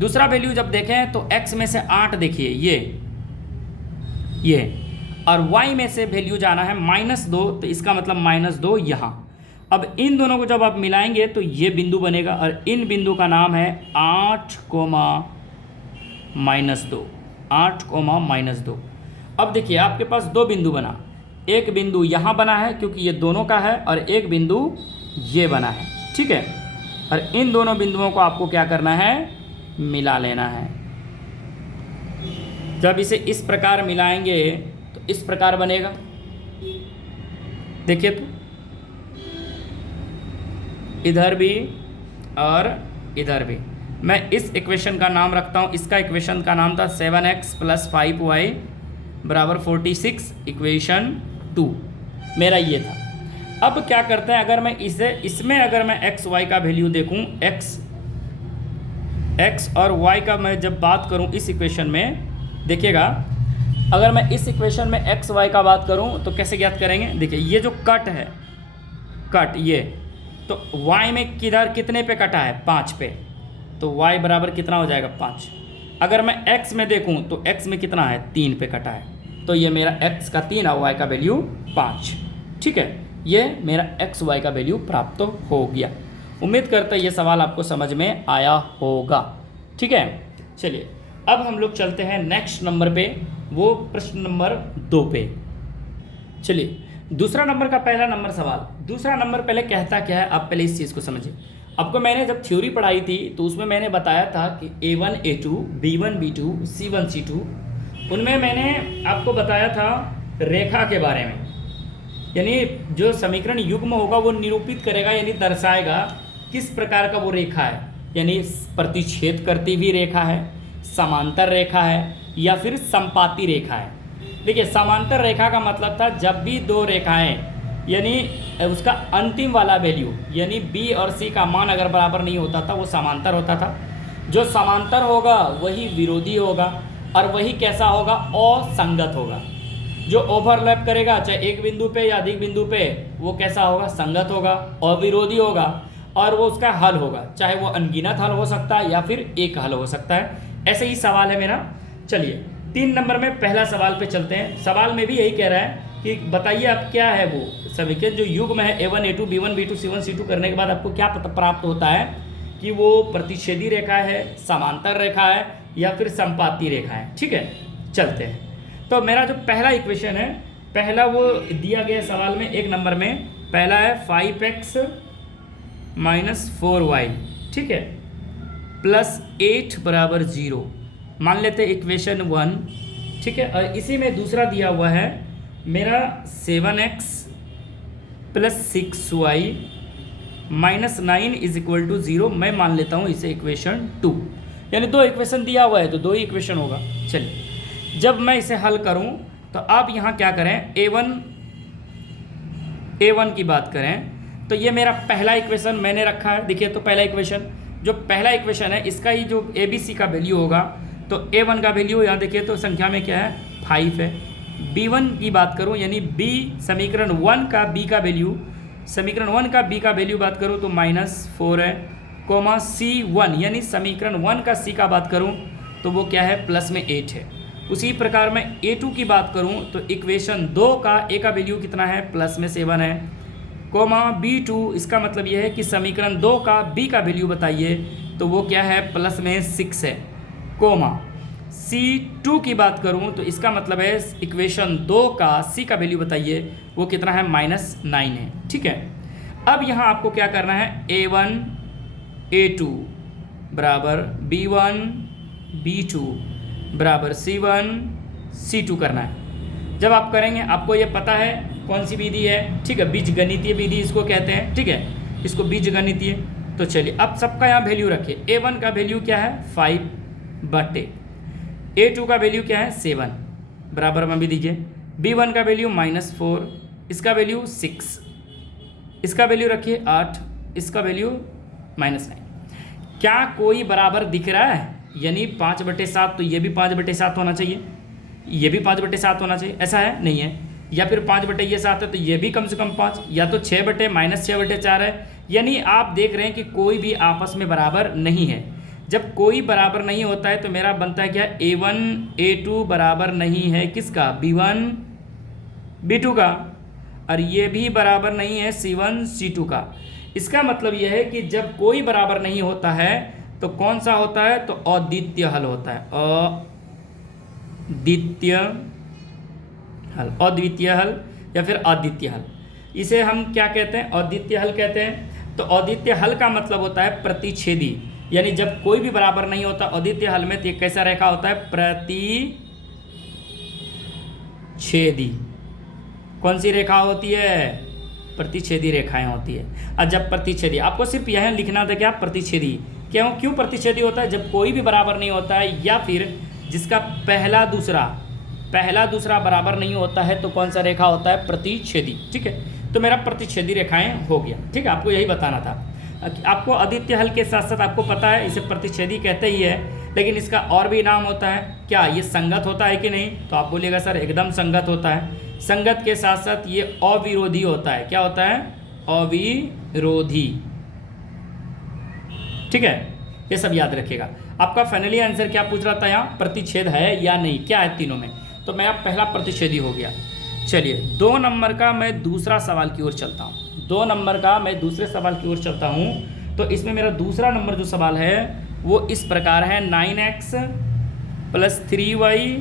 दूसरा वैल्यू जब देखें तो x में से 8, देखिए ये, और y में से वैल्यू जाना है -2, तो इसका मतलब -2 यहाँ। अब इन दोनों को जब आप मिलाएंगे तो ये बिंदु बनेगा, और इन बिंदु का नाम है 8, -2। अब देखिए आपके पास 2 बिंदु बना। एक बिंदु यहाँ बना है क्योंकि ये दोनों का है, और एक बिंदु ये बना है। ठीक है, और इन दोनों बिंदुओं को आपको क्या करना है? मिला लेना है। जब इसे इस प्रकार मिलाएंगे तो इस प्रकार बनेगा। देखिए तो इधर भी और इधर भी। मैं इस इक्वेशन का नाम रखता हूँ, इसका इक्वेशन का नाम था 7x + 5y = 46, इक्वेशन 2 मेरा ये था। अब क्या करते हैं, अगर मैं इसमें अगर मैं x y का वैल्यू देखूं, x और y का मैं जब बात करूं इस इक्वेशन में, देखिएगा अगर मैं इस इक्वेशन में x y का बात करूं तो कैसे ज्ञात करेंगे? देखिए ये जो कट है, कट ये, तो y में किधर कितने पे कटा है? 5 पे, तो y बराबर कितना हो जाएगा? 5। अगर मैं x में देखूं तो x में कितना है? 3 पे कटा है। तो ये मेरा x का 3 और y का वैल्यू 5। ठीक है, ये मेरा x y का वैल्यू प्राप्त हो गया। उम्मीद करता है ये सवाल आपको समझ में आया होगा। ठीक है, चलिए अब हम लोग चलते हैं नेक्स्ट नंबर पे, वो प्रश्न नंबर 2 पे। चलिए दूसरा नंबर का पहला नंबर सवाल, दूसरा नंबर पहले कहता क्या है, आप पहले इस चीज़ को समझिए। आपको मैंने जब थ्योरी पढ़ाई थी तो उसमें मैंने बताया था कि A1 A2 B1 B2 C1 C2, उनमें मैंने आपको बताया था रेखा के बारे में, यानी जो समीकरण युग्म होगा वो निरूपित करेगा, यानी दर्शाएगा किस प्रकार का वो रेखा है, यानी प्रतिच्छेद करती हुई रेखा है, समांतर रेखा है या फिर संपाती रेखा है। देखिए समांतर रेखा का मतलब था जब भी दो रेखाएं, यानी उसका अंतिम वाला वैल्यू यानी B और C का मान अगर बराबर नहीं होता था वो समांतर होता था। जो समांतर होगा वही विरोधी होगा और वही कैसा होगा, असंगत होगा। जो ओवरलैप करेगा चाहे एक बिंदु पे या अधिक बिंदु पे वो कैसा होगा, संगत होगा, अविरोधी होगा और वो उसका हल होगा, चाहे वो अनगिनत हल हो सकता है या फिर एक हल हो सकता है। ऐसे ही सवाल है मेरा। चलिए 3 नंबर में पहला सवाल पे चलते हैं। सवाल में भी यही कह रहा है कि बताइए आप क्या है वो समीकरण जो युग्म है A1 A2 B1 B2 C1 C2 करने के बाद आपको क्या प्राप्त होता है कि वो प्रतिच्छेदी रेखा है, समांतर रेखा है या फिर संपाती रेखा है। ठीक है, चलते हैं। तो मेरा जो पहला इक्वेशन है, पहला वो दिया गया सवाल में 1 नंबर में, पहला है 5x - 4y, ठीक है, +8 = 0 मान लेते हैं इक्वेशन 1। ठीक है, और इसी में दूसरा दिया हुआ है मेरा 7x + 6y - 9 = 0, मैं मान लेता हूँ इसे इक्वेशन 2। यानी 2 इक्वेशन दिया हुआ है तो 2 ही इक्वेशन होगा। चलिए जब मैं इसे हल करूँ तो आप यहाँ क्या करें, A1 की बात करें तो ये मेरा पहला इक्वेशन मैंने रखा है। देखिए तो पहला इक्वेशन, जो पहला इक्वेशन है इसका ही जो ABC का वैल्यू होगा तो A1 का वैल्यू यहाँ देखिए तो संख्या में क्या है, 5 है। B1 की बात करूँ यानी B समीकरण 1 का B का वैल्यू, समीकरण 1 का B का वैल्यू बात करूँ तो -4 है, कोमा C1 यानी समीकरण 1 का C का बात करूँ तो वो क्या है, +8 है। उसी प्रकार मैं A2 की बात करूँ तो इक्वेशन 2 का A का वैल्यू कितना है, +7 है, कोमा B2 इसका मतलब यह है कि समीकरण 2 का B का वैल्यू बताइए तो वो क्या है, +6 है, कोमा C2 की बात करूं तो इसका मतलब है इक्वेशन 2 का C का वैल्यू बताइए वो कितना है, -9 है। ठीक है, अब यहाँ आपको क्या करना है, A1 A2 = B1 B2 = C1 C2 करना है। जब आप करेंगे आपको ये पता है कौन सी विधि है, ठीक है, बीजगणितीय विधि इसको कहते हैं। ठीक है, इसको बीजगणितीय। तो चलिए अब सबका यहाँ वैल्यू रखिए। A1 का वैल्यू क्या है, 5/, A2 का वैल्यू क्या है, 7 बराबर में भी दीजिए, B1 का वैल्यू -4, इसका वैल्यू 6, इसका वैल्यू रखिए 8, इसका वैल्यू -9। क्या कोई बराबर दिख रहा है, यानी 5/7 तो ये भी 5/7 होना चाहिए, ये भी 5/7 होना चाहिए, ऐसा है नहीं है, या फिर 5/7 है तो ये भी कम से कम 5, या तो 6/-6/4 है। यानी आप देख रहे हैं कि कोई भी आपस में बराबर नहीं है। जब कोई बराबर नहीं होता है तो मेरा बनता है क्या, A1 A2 बराबर नहीं है किसका, B1 B2 का, और ये भी बराबर नहीं है C1 C2 का। इसका मतलब यह है कि जब कोई बराबर नहीं होता है तो कौन सा होता है, तो अद्वितीय हल होता है, अद्वितीय हल, अद्वितीय हल या फिर अद्वितीय हल। इसे हम क्या कहते हैं, अद्वितीय हल कहते हैं। तो अद्वितीय हल का मतलब होता है प्रतिच्छेदी, यानी जब कोई भी बराबर नहीं होता अद्वितीय हल में तो ये कैसा रेखा होता है, प्रतिच्छेदी। कौन सी रेखा होती है, प्रतिच्छेदी रेखाएं होती है। और जब प्रतिच्छेदी, आपको सिर्फ यह लिखना था क्या, प्रतिच्छेदी। क्यों प्रतिच्छेदी होता है, जब कोई भी बराबर नहीं होता है या फिर जिसका पहला दूसरा बराबर नहीं होता है तो कौन सा रेखा होता है, प्रतिच्छेदी। ठीक है, तो मेरा प्रतिच्छेदी रेखाएं हो गया। ठीक है, आपको यही बताना था। आपको अद्वितीय हल के साथ साथ आपको पता है इसे प्रतिच्छेदी कहते ही है, लेकिन इसका और भी नाम होता है। क्या ये संगत होता है कि नहीं, तो आप बोलिएगा सर एकदम संगत होता है। संगत के साथ साथ ये अविरोधी होता है। क्या होता है, अविरोधी। ठीक है, ये सब याद रखिएगा। आपका फाइनली आंसर क्या पूछ रहा था यहाँ, प्रतिच्छेद है या नहीं, क्या है तीनों में। तो मेरा पहला प्रतिच्छेदी हो गया। चलिए 2 नंबर का मैं दूसरा सवाल की ओर चलता हूँ। 2 नंबर का मैं दूसरे सवाल की ओर चलता हूँ। तो इसमें मेरा दूसरा नंबर जो सवाल है वो इस प्रकार है, 9x + 3y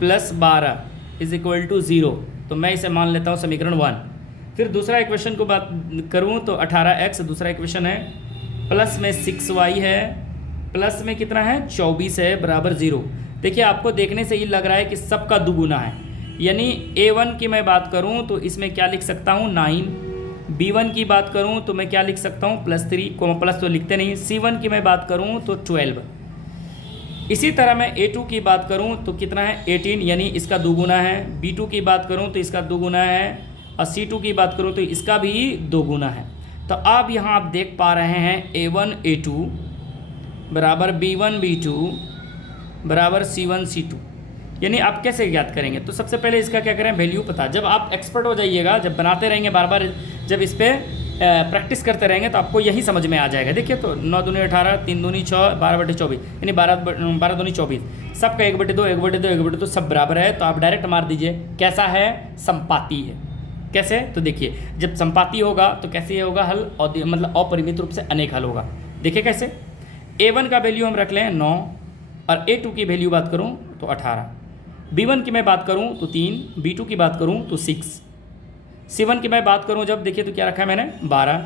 + 12 = 0। तो मैं इसे मान लेता हूँ समीकरण 1। फिर दूसरा इक्वेशन को बात करूँ तो 18x दूसरा इक्वेशन है, प्लस में 6y है, प्लस में कितना है 24 है, बराबर 0। देखिए आपको देखने से ये लग रहा है कि सबका दुगुना है, यानी a1 की मैं बात करूँ तो इसमें क्या लिख सकता हूँ 9, b1 की बात करूँ तो मैं क्या लिख सकता हूँ +3, प्लस तो लिखते नहीं, c1 की मैं बात करूँ तो 12। इसी तरह मैं a2 की बात करूँ तो कितना है 18, यानी इसका दुगुना है। b2 की बात करूँ तो इसका दुगुना है, और c2 की बात करूँ तो इसका भी दोगुना है। तो अब यहाँ आप देख पा रहे हैं a1 a2 बराबर b1 b2 बराबर c1 c2। यानी आप कैसे ज्ञात करेंगे? तो सबसे पहले इसका क्या करें, वैल्यू पता। जब आप एक्सपर्ट हो जाइएगा, जब बनाते रहेंगे बार बार, जब इस पर प्रैक्टिस करते रहेंगे तो आपको यही समझ में आ जाएगा। देखिए तो 9 दूनी 18, 3 दूनी 6, 12/24, यानी 12 दूनी 24। सबका 1/2 1/2 1/2 सब बराबर है, तो आप डायरेक्ट मार दीजिए। कैसा है? संपाती है। कैसे? तो देखिए जब संपाती होगा तो कैसे होगा हल, मतलब अपरिमित रूप से अनेक हल होगा। देखिए कैसे, a1 का वैल्यू हम रख लें 9, और a2 की वैल्यू बात करूँ तो 18, b1 की मैं बात करूँ तो 3, b2 की बात करूँ तो 6, c1 की मैं बात करूँ जब, देखिए तो क्या रखा है मैंने 12,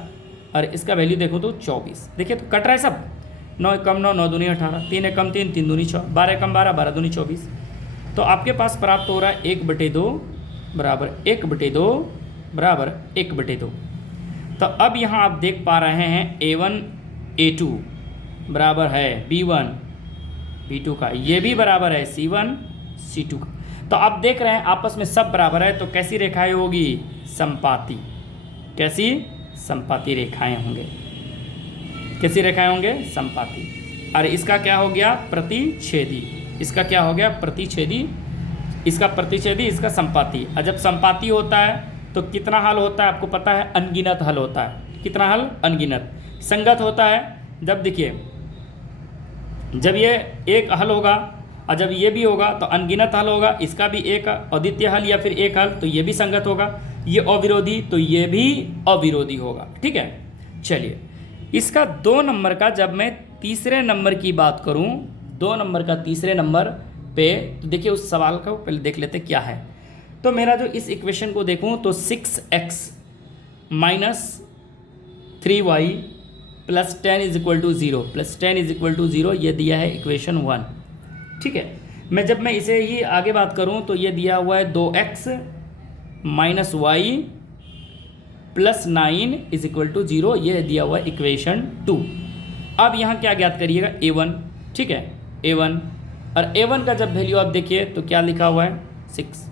और इसका वैल्यू देखो तो 24। देखिए तो कट रहा है सब, 9 कम 9, 9 दूनी 18, 3 कम 3, 3 दूनी 6, 12 कम 12, 12 दूनी 24। तो आपके पास प्राप्त हो रहा है 1/2 बराबर 1/2 बराबर 1/2। तो अब यहाँ आप देख पा रहे हैं a1 a2 बराबर है b1 b2 का, ये भी बराबर है c1 c2 का। तो आप देख रहे हैं आपस में सब बराबर है, तो कैसी रेखाएं होगी? संपाती। कैसी? संपाती रेखाएं होंगे। कैसी रेखाएं होंगे? संपाती। और इसका क्या हो गया? प्रतिच्छेदी। इसका क्या हो गया? प्रतिच्छेदी। इसका प्रतिच्छेदी, इसका संपाती। और जब संपाती होता है तो कितना हल होता है आपको पता है? अनगिनत हल होता है। कितना हल? अनगिनत। संगत होता है जब, देखिए जब ये एक हल होगा और जब ये भी होगा तो अनगिनत हल होगा। इसका भी एक अद्वितीय हल या फिर एक हल, तो ये भी संगत होगा। ये अविरोधी तो ये भी अविरोधी होगा। ठीक है, चलिए इसका 2 नंबर का जब मैं तीसरे नंबर की बात करूं, 2 नंबर का तीसरे नंबर पे, तो देखिए उस सवाल को पहले देख लेते क्या है। तो मेरा जो इस इक्वेशन को देखूं तो 6x - 3y + 10 = 0 + 10 = 0, ये दिया है इक्वेशन 1। ठीक है, जब मैं इसे ही आगे बात करूं तो ये दिया हुआ है 2x - y + 9 = 0, ये दिया हुआ है इक्वेशन 2। अब यहाँ क्या ज्ञात करिएगा? a1। ठीक है, a1, और a1 का जब वैल्यू आप देखिए तो क्या लिखा हुआ है 6।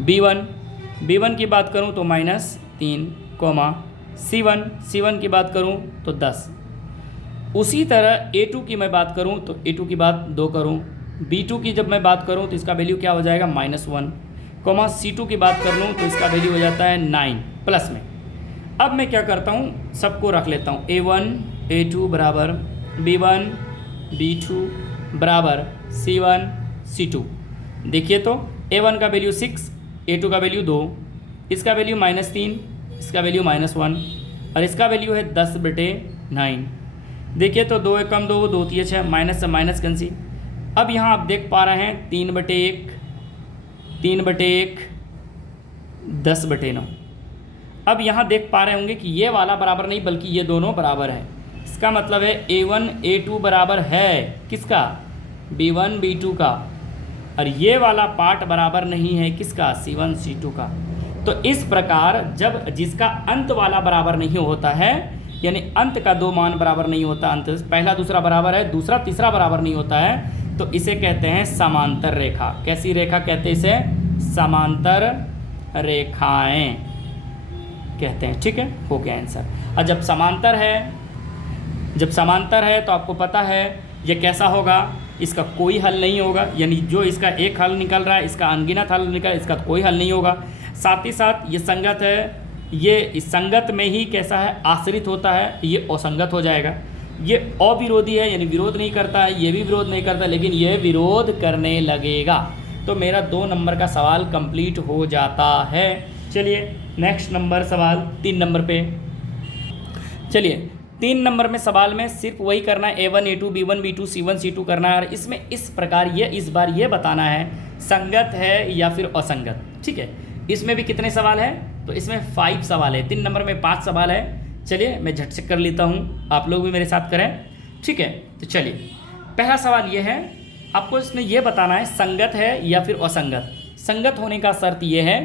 b1 की बात करूं तो -3, c1 की बात करूं तो 10। उसी तरह a2 की मैं बात करूं तो a2 की बात 2 करूं, b2 की जब मैं बात करूं तो इसका वैल्यू क्या हो जाएगा -1, c2 की बात कर लूँ तो इसका वैल्यू हो जाता है 9 प्लस में। अब मैं क्या करता हूँ, सबको रख लेता हूँ। a1 a2 बराबर b1 b2 बराबर c1 c2। देखिए तो a1 का वैल्यू 6, a2 का वैल्यू 2, इसका वैल्यू -3, इसका वैल्यू -1, और इसका वैल्यू है 10/9। देखिए तो 2 कम 2, 2 3 6, माइनस से माइनस कैंसिल। अब यहाँ आप देख पा रहे हैं 3/1, 3/1, 10/9। अब यहाँ देख पा रहे होंगे कि ये वाला बराबर नहीं बल्कि ये दोनों बराबर हैं। इसका मतलब है a1 a2 बराबर है किसका? b1 b2 का, और ये वाला पार्ट बराबर नहीं है किसका? c1 c2 का। तो इस प्रकार जब जिसका अंत वाला बराबर नहीं होता है, यानी अंत का 2 मान बराबर नहीं होता, अंत पहला दूसरा बराबर है, दूसरा तीसरा बराबर नहीं होता है, तो इसे कहते हैं समांतर रेखा। कैसी रेखा कहते हैं इसे? समांतर रेखाएं कहते हैं। ठीक है, हो गया आंसर। और जब समांतर है तो आपको पता है ये कैसा होगा? इसका कोई हल नहीं होगा, यानी जो इसका एक हल निकल रहा है इसका अनगिनत हल निकल, इसका कोई हल नहीं होगा। साथ ही साथ ये संगत है, ये इस संगत में ही कैसा है? आश्रित होता है, ये असंगत हो जाएगा। ये अविरोधी है, यानी विरोध नहीं करता है, ये भी विरोध नहीं करता, लेकिन ये विरोध करने लगेगा। तो मेरा 2 नंबर का सवाल कंप्लीट हो जाता है। चलिए नेक्स्ट नंबर सवाल 3 नंबर पे। चलिए 3 नंबर में सवाल में सिर्फ वही करना है, A1 A2 B1 B2 C1 C2 करना है। और इसमें इस प्रकार इस बार ये बताना है संगत है या फिर असंगत। ठीक है, इसमें भी कितने सवाल है, तो इसमें 5 सवाल है। 3 नंबर में 5 सवाल है। चलिए मैं झट से कर लेता हूँ, आप लोग भी मेरे साथ करें। ठीक है, तो चलिए पहला सवाल ये है, आपको इसमें यह बताना है संगत है या फिर असंगत। संगत होने का शर्त यह है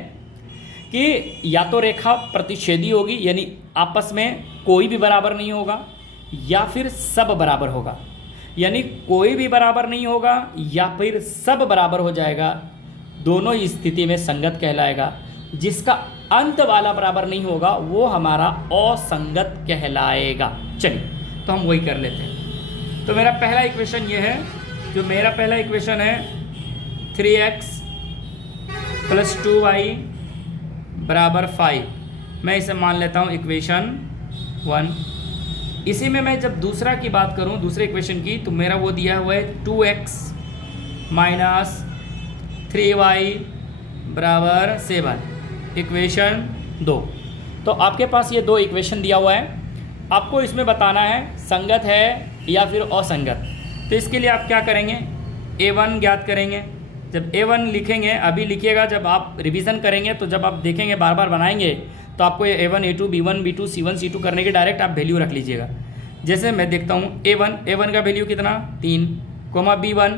कि या तो रेखा प्रतिच्छेदी होगी, यानी आपस में कोई भी बराबर नहीं होगा, या फिर सब बराबर होगा। यानी कोई भी बराबर नहीं होगा या फिर सब बराबर हो जाएगा, दोनों ही स्थिति में संगत कहलाएगा। जिसका अंत वाला बराबर नहीं होगा वो हमारा असंगत कहलाएगा। चलिए तो हम वही कर लेते हैं। तो मेरा पहला इक्वेशन ये है, जो मेरा पहला इक्वेशन है 3x + 2y = 5, मैं इसे मान लेता हूँ इक्वेशन 1। इसी में मैं जब दूसरा की बात करूँ, दूसरे इक्वेशन की, तो मेरा वो दिया हुआ है 2x - 3y = 7, इक्वेशन 2। तो आपके पास ये 2 इक्वेशन दिया हुआ है, आपको इसमें बताना है संगत है या फिर असंगत। तो इसके लिए आप क्या करेंगे, A1 ज्ञात करेंगे। जब A1 लिखेंगे, अभी लिखिएगा, जब आप रिवीजन करेंगे तो जब आप देखेंगे बार बार बनाएंगे तो आपको ये A1 A2 B1 B2 C1 C2 करने के डायरेक्ट आप वैल्यू रख लीजिएगा। जैसे मैं देखता हूँ A1 का वैल्यू कितना 3, B1,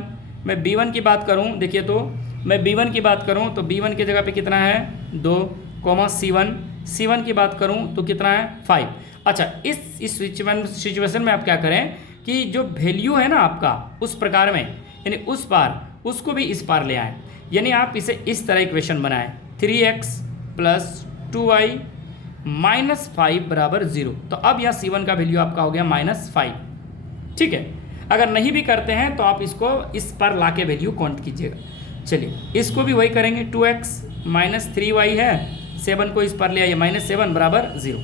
मैं B1 की बात करूँ, देखिए तो मैं B1 की बात करूँ तो B1 की जगह पे कितना है 2, C1 की बात करूँ तो कितना है 5। अच्छा, इस सिचुएशन में आप क्या करें कि जो वैल्यू है ना आपका उस प्रकार में, यानी उस पार उसको भी इस पार ले आएँ। यानी आप इसे इस तरह इक्वेशन बनाएं, 3x + 2y - 5 = 0। तो अब यहाँ C1 का वैल्यू आपका हो गया -5। ठीक है, अगर नहीं भी करते हैं तो आप इसको इस पर ला के वैल्यू काउंट कीजिएगा। चलिए इसको भी वही करेंगे, 2x - 3y है, 7 को इस पर ले आइए, -7 = 0।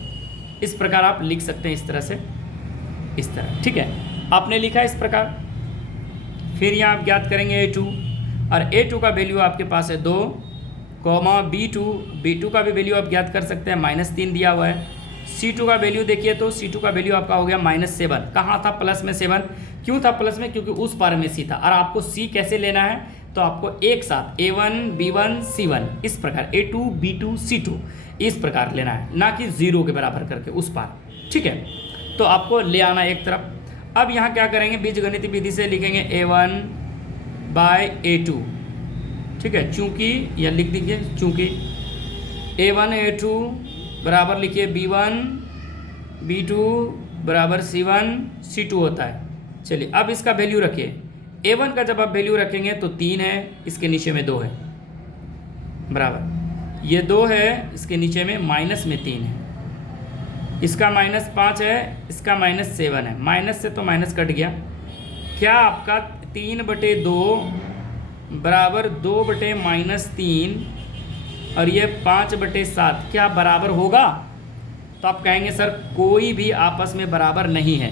इस प्रकार आप लिख सकते हैं, इस तरह से, इस तरह। ठीक है, आपने लिखा इस प्रकार। फिर यहाँ आप ज्ञात करेंगे A2, और A2 का वैल्यू आपके पास है 2, B2 का भी वैल्यू आप ज्ञात कर सकते हैं, -3 दिया हुआ है। C2 का वैल्यू देखिए तो C2 का वैल्यू आपका हो गया -7। कहाँ था प्लस में 7, क्यों था प्लस में, क्योंकि उस पार में C था। और आपको C कैसे लेना है, तो आपको एक साथ A1 B1 C1 इस प्रकार, A2 B2 C2 इस प्रकार लेना है, ना कि 0 के बराबर करके उस पार। ठीक है, तो आपको ले आना एक तरफ। अब यहाँ क्या करेंगे, बीजगणित विधि से लिखेंगे A1/A2। ठीक है, चूँकि या लिख दीजिए, चूँकि A1 A2 बराबर लिखिए B1 B2 = C1 C2 होता है। चलिए अब इसका वैल्यू रखिए। A1 का जब आप वैल्यू रखेंगे तो 3 है, इसके नीचे में 2 है, बराबर ये 2 है, इसके नीचे में -3 है, इसका -5 है, इसका -7 है। माइनस से तो माइनस कट गया। क्या आपका 3/2 बराबर 2/-3 और ये 5/7 क्या बराबर होगा? तो आप कहेंगे सर कोई भी आपस में बराबर नहीं है,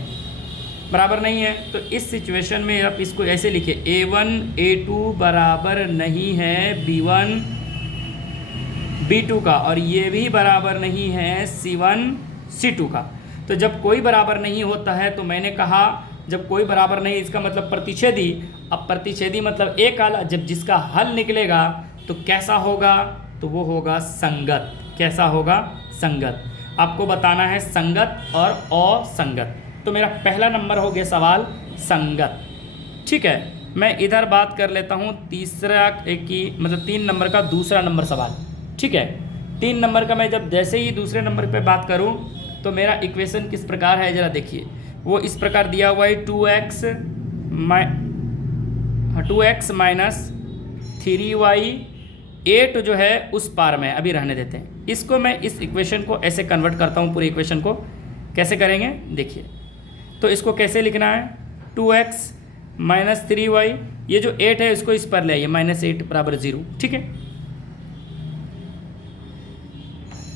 बराबर नहीं है। तो इस सिचुएशन में आप इसको ऐसे लिखिए, A1 A2 बराबर नहीं है B1 B2 का, और ये भी बराबर नहीं है C1 C2 का। तो जब कोई बराबर नहीं होता है, तो मैंने कहा जब कोई बराबर नहीं, इसका मतलब प्रतिच्छेदी। अब प्रतिच्छेदी मतलब एक आला, जब जिसका हल निकलेगा तो कैसा होगा, तो वो होगा संगत। कैसा होगा? संगत। आपको बताना है संगत और असंगत। तो मेरा पहला नंबर हो गया सवाल संगत। ठीक है, मैं इधर बात कर लेता हूँ तीसरा एक की मतलब 3 नंबर का दूसरा नंबर सवाल। ठीक है, 3 नंबर का मैं जब जैसे ही दूसरे नंबर पे बात करूँ तो मेरा इक्वेशन किस प्रकार है, ज़रा देखिए। वो इस प्रकार दिया हुआ है 2x - 3y 8 जो है उस पार में अभी रहने देते हैं। इसको मैं इस इक्वेशन को ऐसे कन्वर्ट करता हूँ। पूरे इक्वेशन को कैसे करेंगे देखिए। तो इसको कैसे लिखना है, 2x - 3y, ये जो 8 है इसको इस पर ले आइए, -8 = 0। ठीक है,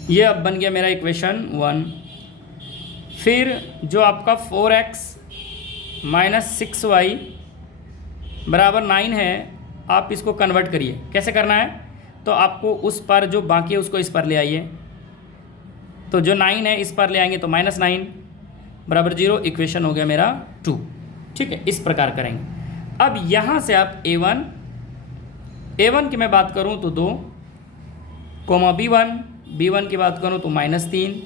ये अब बन गया मेरा इक्वेशन 1। फिर जो आपका 4x - 6y = 9 है, आप इसको कन्वर्ट करिए। कैसे करना है, तो आपको उस पर जो बाकी है उसको इस पर ले आइए, तो जो 9 है इस पर ले आएंगे तो -9 बराबर 0, इक्वेशन हो गया मेरा 2। ठीक है, इस प्रकार करेंगे। अब यहाँ से आप A1 की मैं बात करूँ तो 2, B1 की बात करूँ तो -3,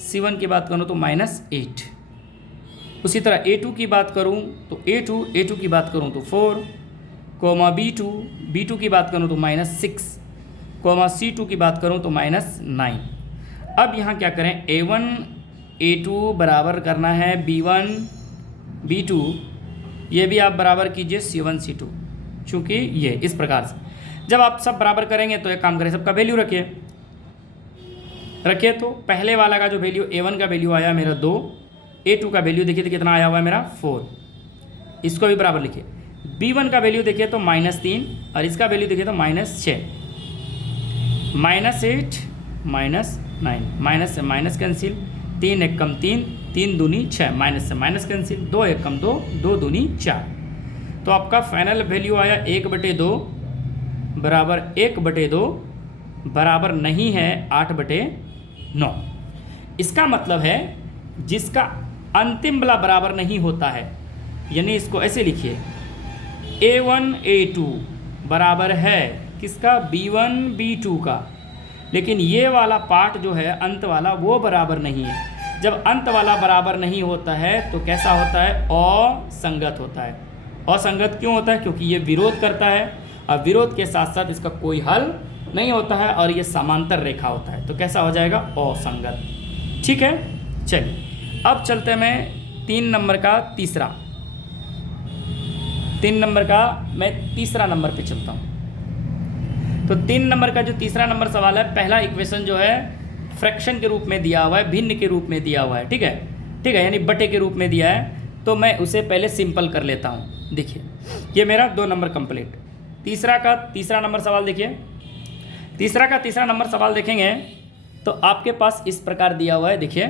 C1 की बात करूँ तो -8। उसी तरह A2 की बात करूँ तो A2 की बात करूँ तो 4, B2 की बात करूँ तो -6, C2 की बात करूँ तो -9। अब यहाँ क्या करें, A1 A2 बराबर करना है B1 B2, ये भी आप बराबर कीजिए C1 C2, चूँकि ये इस प्रकार से जब आप सब बराबर करेंगे तो एक काम करें, सबका वैल्यू रखिए। तो पहले वाला का जो वैल्यू A1 का वैल्यू आया मेरा 2, A2 का वैल्यू देखिए तो कितना आया हुआ है मेरा 4, इसको भी बराबर लिखिए। B1 का वैल्यू देखिए तो -3 और इसका वैल्यू देखिए तो -6, -8 -9, माइनस से माइनस कैंसिल, 3 एक कम 3, 3 दूनी 6, माइनस से माइनस कैंसिल, 2 एक कम 2, 2 दूनी 4। तो आपका फाइनल वैल्यू आया 1/2 बराबर 1/2 बराबर नहीं है 8/9। इसका मतलब है जिसका अंतिम वाला बराबर नहीं होता है, यानी इसको ऐसे लिखिए, A1 A2 बराबर है किसका, B1 B2 का, लेकिन ये वाला पार्ट जो है अंत वाला वो बराबर नहीं है। जब अंत वाला बराबर नहीं होता है तो कैसा होता है, असंगत होता है। असंगत क्यों होता है, क्योंकि ये विरोध करता है और विरोध के साथ साथ इसका कोई हल नहीं होता है और ये समांतर रेखा होता है, तो कैसा हो जाएगा, असंगत। ठीक है, चलिए अब चलते हैं मैं 3 नंबर का तीसरा, 3 नंबर का मैं तीसरा नंबर पे चलता हूँ। तो 3 नंबर का जो तीसरा नंबर सवाल है, पहला इक्वेशन जो है फ्रैक्शन के रूप में दिया हुआ है, भिन्न के रूप में दिया हुआ है। ठीक है, यानी बटे के रूप में दिया है, तो मैं उसे पहले सिंपल कर लेता हूँ। देखिए ये मेरा 2 नंबर कंप्लीट। तीसरा नंबर सवाल देखिए, तीसरा नंबर सवाल देखेंगे तो आपके पास इस प्रकार दिया हुआ है, देखिए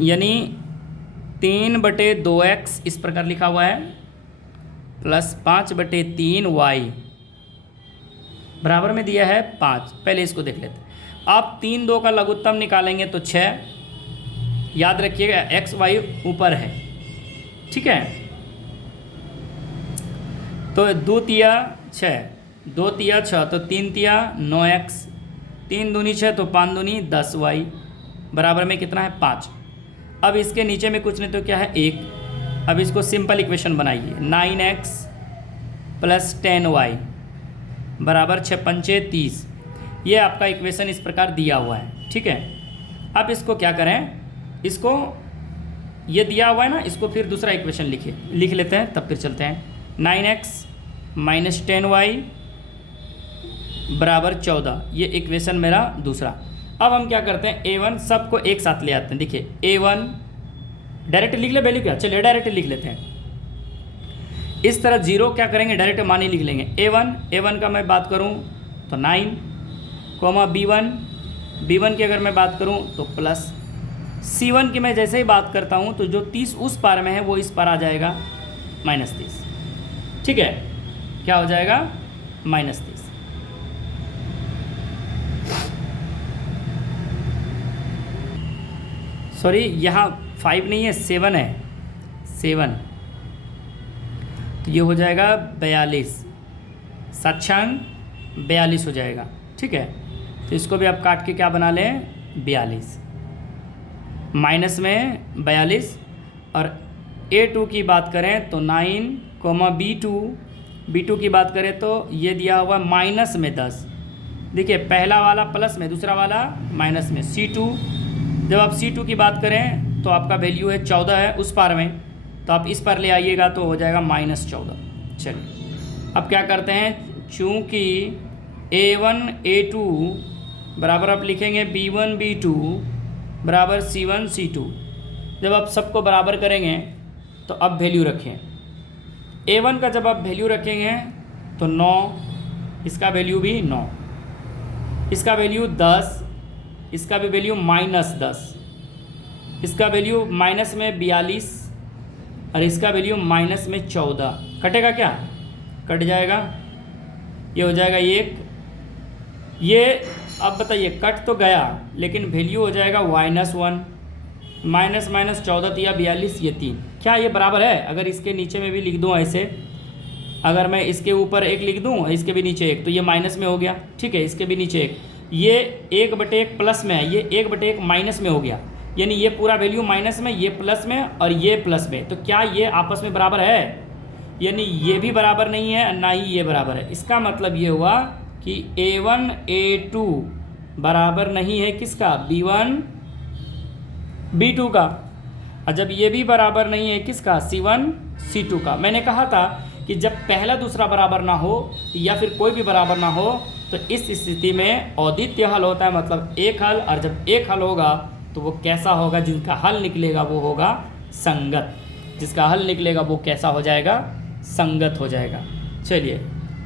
यानी 3/2x इस प्रकार लिखा हुआ है, प्लस 5/3y बराबर में दिया है 5। पहले इसको देख लेते हैं। आप 3 2 का लघुत्तम निकालेंगे तो 6, याद रखिएगा x y ऊपर है। ठीक है, तो 2 तिया 6, 2 तिया 6, तो 3 तिया 9x, 3 दूनी 6, तो 5 दूनी 10y बराबर में कितना है 5। अब इसके नीचे में कुछ नहीं तो क्या है 1। अब इसको सिंपल इक्वेशन बनाइए, 9x प्लस 10y बराबर 6 पंचे 30। ये आपका इक्वेशन इस प्रकार दिया हुआ है। ठीक है, अब इसको क्या करें, इसको ये दिया हुआ है ना, इसको फिर दूसरा इक्वेशन लिख लेते हैं, तब फिर चलते हैं। 9x माइनस 10y बराबर 14, ये इक्वेशन मेरा दूसरा। अब हम क्या करते हैं, A1 सबको एक साथ ले आते हैं। देखिए A1 डायरेक्ट लिख ले, वैल्यू क्या, चलिए डायरेक्ट लिख लेते हैं। इस तरह 0 क्या करेंगे, डायरेक्ट मान ही लिख लेंगे। A1 का मैं बात करूं तो 9, B1 की अगर मैं बात करूं तो प्लस, C1 की मैं जैसे ही बात करता हूं तो जो 30 उस पार में है वो इस पार आ जाएगा -30। ठीक है, क्या हो जाएगा -30। सॉरी, यहाँ 5 नहीं है 7 है, 7, तो ये हो जाएगा 42, 42 हो जाएगा। ठीक है, तो इसको भी आप काट के क्या बना लें, 42 माइनस में 42। और A2 की बात करें तो 9, B2 की बात करें तो ये दिया हुआ माइनस में 10। देखिए पहला वाला प्लस में, दूसरा वाला माइनस में। C2, जब आप C2 की बात करें तो आपका वैल्यू है 14 है उस पार में, तो आप इस पर ले आइएगा तो हो जाएगा -14। चलिए अब क्या करते हैं, चूँकि A1 A2 बराबर आप लिखेंगे B1 B2 बराबर C1 C2। जब आप सबको बराबर करेंगे तो अब वैल्यू रखें। A1 का जब आप वैल्यू रखेंगे तो 9, इसका वैल्यू भी 9, इसका वैल्यू 10, इसका भी वैल्यू -10, इसका वैल्यू माइनस में 42, और इसका वैल्यू माइनस में 14, कटेगा क्या? कट जाएगा, ये हो जाएगा 1, ये अब बताइए कट तो गया लेकिन वैल्यू हो जाएगा -1, माइनस माइनस 14 तिया 42, ये 3। क्या ये बराबर है? अगर इसके नीचे में भी लिख दूँ ऐसे, अगर मैं इसके ऊपर 1 लिख दूँ और इसके भी नीचे 1, तो ये माइनस में हो गया, ठीक है। इसके भी नीचे 1, ये 1/1 प्लस में है, ये 1/1 माइनस में हो गया, यानी ये पूरा वैल्यू माइनस में, ये प्लस में और ये प्लस में। तो क्या ये आपस में बराबर है? यानी ये भी बराबर नहीं है ना ही ये बराबर है। इसका मतलब ये हुआ कि A1 A2 बराबर नहीं है किसका? B1 B2 का। और जब ये भी बराबर नहीं है किसका? C1 C2 का। मैंने कहा था कि जब पहला दूसरा बराबर ना हो या फिर कोई भी बराबर ना हो तो इस स्थिति में अद्वितीय हल होता है, मतलब एक हल। और जब एक हल होगा तो वो कैसा होगा? जिनका हल निकलेगा वो होगा संगत। जिसका हल निकलेगा वो कैसा हो जाएगा? संगत हो जाएगा। चलिए,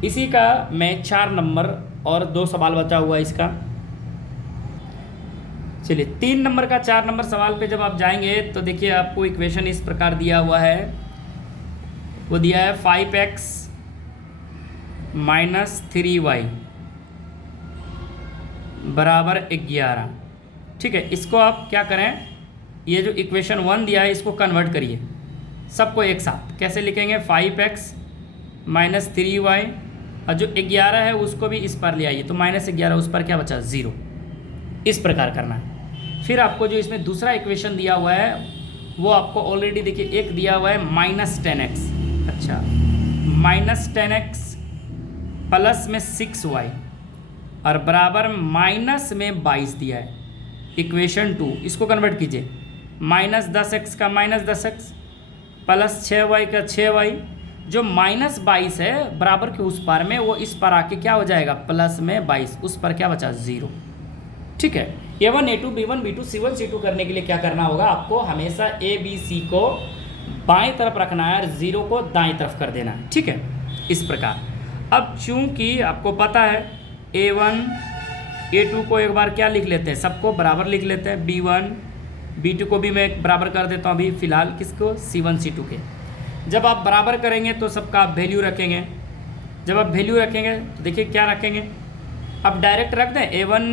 इसी का मैं 4 नंबर और 2 सवाल बचा हुआ है इसका। चलिए, 3 नंबर का 4 नंबर सवाल पे जब आप जाएंगे तो देखिए आपको इक्वेशन इस प्रकार दिया हुआ है। वो दिया है 5x - 3y बराबर 11। ठीक है, इसको आप क्या करें, ये जो इक्वेशन 1 दिया है इसको कन्वर्ट करिए सबको एक साथ। कैसे लिखेंगे? 5x - 3y, और जो 11 है उसको भी इस पर ले आइए, तो -11 उस पर क्या बचा? 0। इस प्रकार करना है। फिर आपको जो इसमें दूसरा इक्वेशन दिया हुआ है वो आपको ऑलरेडी देखिए एक दिया हुआ है -10x। अच्छा, -10x प्लस में 6y और बराबर माइनस में 22 दिया है। इक्वेशन 2 इसको कन्वर्ट कीजिए, -10x का -10x प्लस 6y का 6y। जो -22 है बराबर के उस पार में, वो इस पर आके क्या हो जाएगा? प्लस में 22, उस पर क्या बचा? 0। ठीक है, A1 A2 B1 B2 C1 C2 करने के लिए क्या करना होगा? आपको हमेशा A B C को बाएं तरफ रखना है और 0 को दाएं तरफ कर देना है। ठीक है, इस प्रकार। अब चूंकि आपको पता है A1 A2 को एक बार क्या लिख लेते हैं? सबको बराबर लिख लेते हैं। B1 B2 को भी मैं बराबर कर देता हूँ अभी फ़िलहाल, किसको? C1 C2 के। जब आप बराबर करेंगे तो सबका आप वैल्यू रखेंगे। जब आप वैल्यू रखेंगे तो देखिए क्या रखेंगे, आप डायरेक्ट रख दें। A1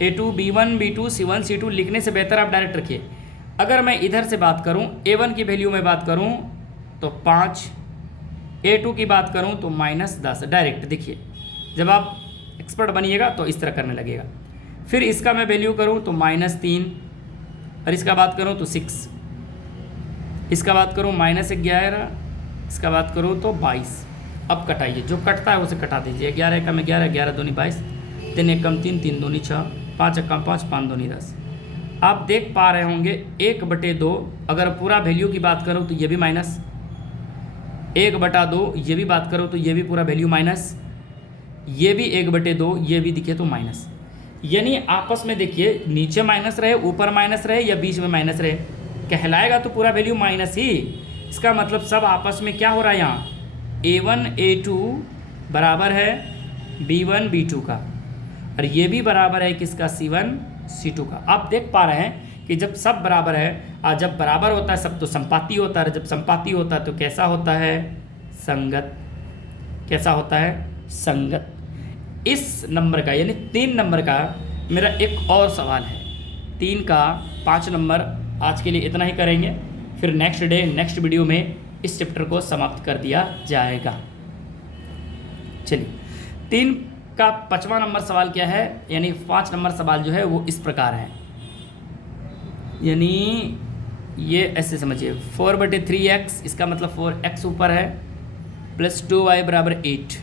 A2 B1 B2 C1 C2 लिखने से बेहतर आप डायरेक्ट रखिए। अगर मैं इधर से बात करूं, A1 की वैल्यू में बात करूं तो 5, A2 की बात करूं तो -10। डायरेक्ट देखिए, जब आप एक्सपर्ट बनिएगा तो इस तरह करने लगेगा। फिर इसका मैं वैल्यू करूं तो -3, और इसका बात करूं तो 6, इसका बात करूं -11, इसका बात करूं तो 22। अब कटाइए, जो कटता है उसे कटा दीजिए। 11 एकम 11, 11 दूनी 22, 3 एकम 3, 3 दूनी 6, 5 एकम 5, 5 दूनी 10। आप देख पा रहे होंगे 1/2। अगर पूरा वैल्यू की बात करूं तो ये भी माइनस, 1/2 ये भी बात करो तो ये भी पूरा वैल्यू माइनस, ये भी 1/2, ये भी दिखे तो माइनस। यानी आपस में देखिए नीचे माइनस रहे, ऊपर माइनस रहे या बीच में माइनस रहे, कहलाएगा तो पूरा वैल्यू माइनस ही। इसका मतलब सब आपस में क्या हो रहा है यहाँ? A1 A2 बराबर है B1 B2 का, और ये भी बराबर है किसका? C1 C2 का। आप देख पा रहे हैं कि जब सब बराबर है, और जब बराबर होता है सब तो संपाती होता है, जब संपाती होता है तो कैसा होता है? संगत। कैसा होता है? संगत। इस नंबर का यानी 3 नंबर का मेरा एक और सवाल है। 3 का 5 नंबर आज के लिए इतना ही करेंगे, फिर नेक्स्ट डे नेक्स्ट वीडियो में इस चैप्टर को समाप्त कर दिया जाएगा। चलिए, 3 का 5वां नंबर सवाल क्या है? यानी 5 नंबर सवाल जो है वो इस प्रकार है, यानी ये ऐसे समझिए 4/3x, इसका मतलब 4x ऊपर है, प्लस 2y बराबर 8।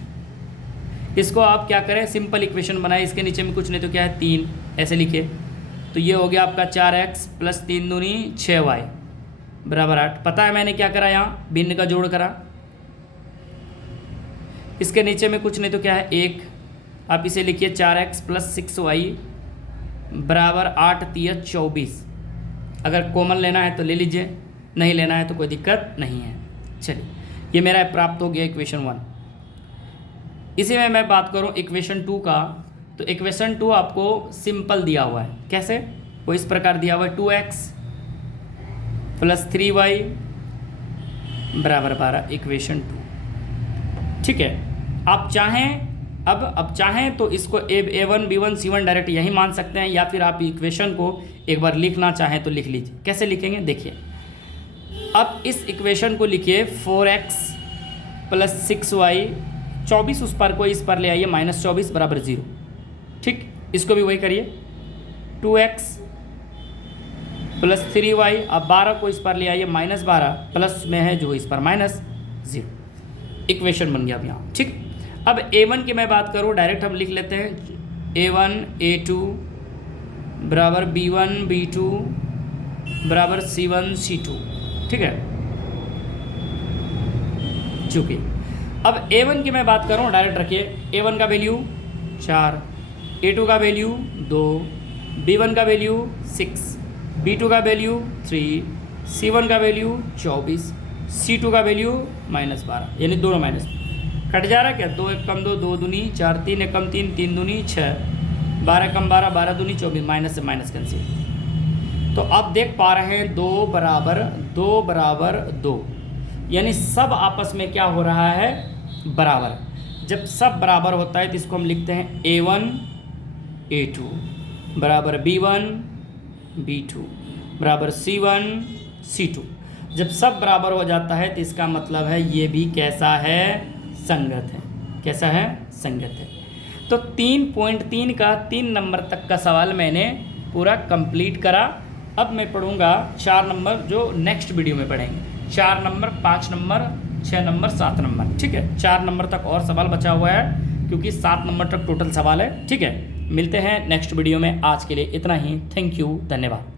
इसको आप क्या करें? सिंपल इक्वेशन बनाए, इसके नीचे में कुछ नहीं तो क्या है? 3, ऐसे लिखे तो ये हो गया आपका 4x प्लस 3 दूनी 6y बराबर 8। पता है मैंने क्या करा? यहाँ भिन्न का जोड़ करा। इसके नीचे में कुछ नहीं तो क्या है? 1। आप इसे लिखिए 4x प्लस 6y बराबर 8 3 24। अगर कॉमन लेना है तो ले लीजिए, नहीं लेना है तो कोई दिक्कत नहीं है। चलिए, ये मेरा प्राप्त हो गया इक्वेशन 1। इसी में मैं बात करूं इक्वेशन 2 का, तो इक्वेशन 2 आपको सिंपल दिया हुआ है। कैसे? वो इस प्रकार दिया हुआ है 2x प्लस 3y बराबर 12 इक्वेशन 2। ठीक है, आप चाहें अब चाहें तो इसको A1 B1 C1 डायरेक्ट यही मान सकते हैं, या फिर आप इक्वेशन को एक बार लिखना चाहें तो लिख लीजिए। कैसे लिखेंगे देखिए, अब इस इक्वेशन को लिखिए 4x + 6y, 24 उस पर को इस पर ले आइए, -24 बराबर 0। ठीक, इसको भी वही करिए, 2x + 3y, अब 12 को इस पर ले आइए, -12 प्लस में है जो इस पर -0, इक्वेशन बन गया अब यहाँ। ठीक, अब A1 की मैं बात करूँ डायरेक्ट हम लिख लेते हैं, A1 A2 बराबर B1 B2 बराबर C1 C2। ठीक है, चूँकि अब A1 की मैं बात करूँ डायरेक्ट रखिए, A1 का वैल्यू 4, A2 का वैल्यू 2, B1 का वैल्यू 6, B2 का वैल्यू 3, C1 का वैल्यू 24, C2 का वैल्यू -12, यानी दोनों माइनस कट जा रहा है क्या, 2 1 कम 2, 2 दूनी 4, 3 1 कम 3, 3 दूनी 6, 12 कम 12, 12 दूनी 24, माइनस से माइनस कैंसिल। तो आप देख पा रहे हैं 2 बराबर 2, यानी सब आपस में क्या हो रहा है, बराबर। जब सब बराबर होता है तो इसको हम लिखते हैं A1 A2 बराबर B1 B2 बराबर C1 C2। जब सब बराबर हो जाता है तो इसका मतलब है ये भी कैसा है, संगत है। कैसा है, संगत है। तो 3.3 का 3 नंबर तक का सवाल मैंने पूरा कंप्लीट करा। अब मैं पढ़ूंगा 4 नंबर जो नेक्स्ट वीडियो में पढ़ेंगे, 4 नंबर 5 नंबर 6 नंबर 7 नंबर। ठीक है, 4 नंबर तक और सवाल बचा हुआ है क्योंकि 7 नंबर तक टोटल सवाल है। ठीक है, मिलते हैं नेक्स्ट वीडियो में, आज के लिए इतना ही। थैंक यू, धन्यवाद।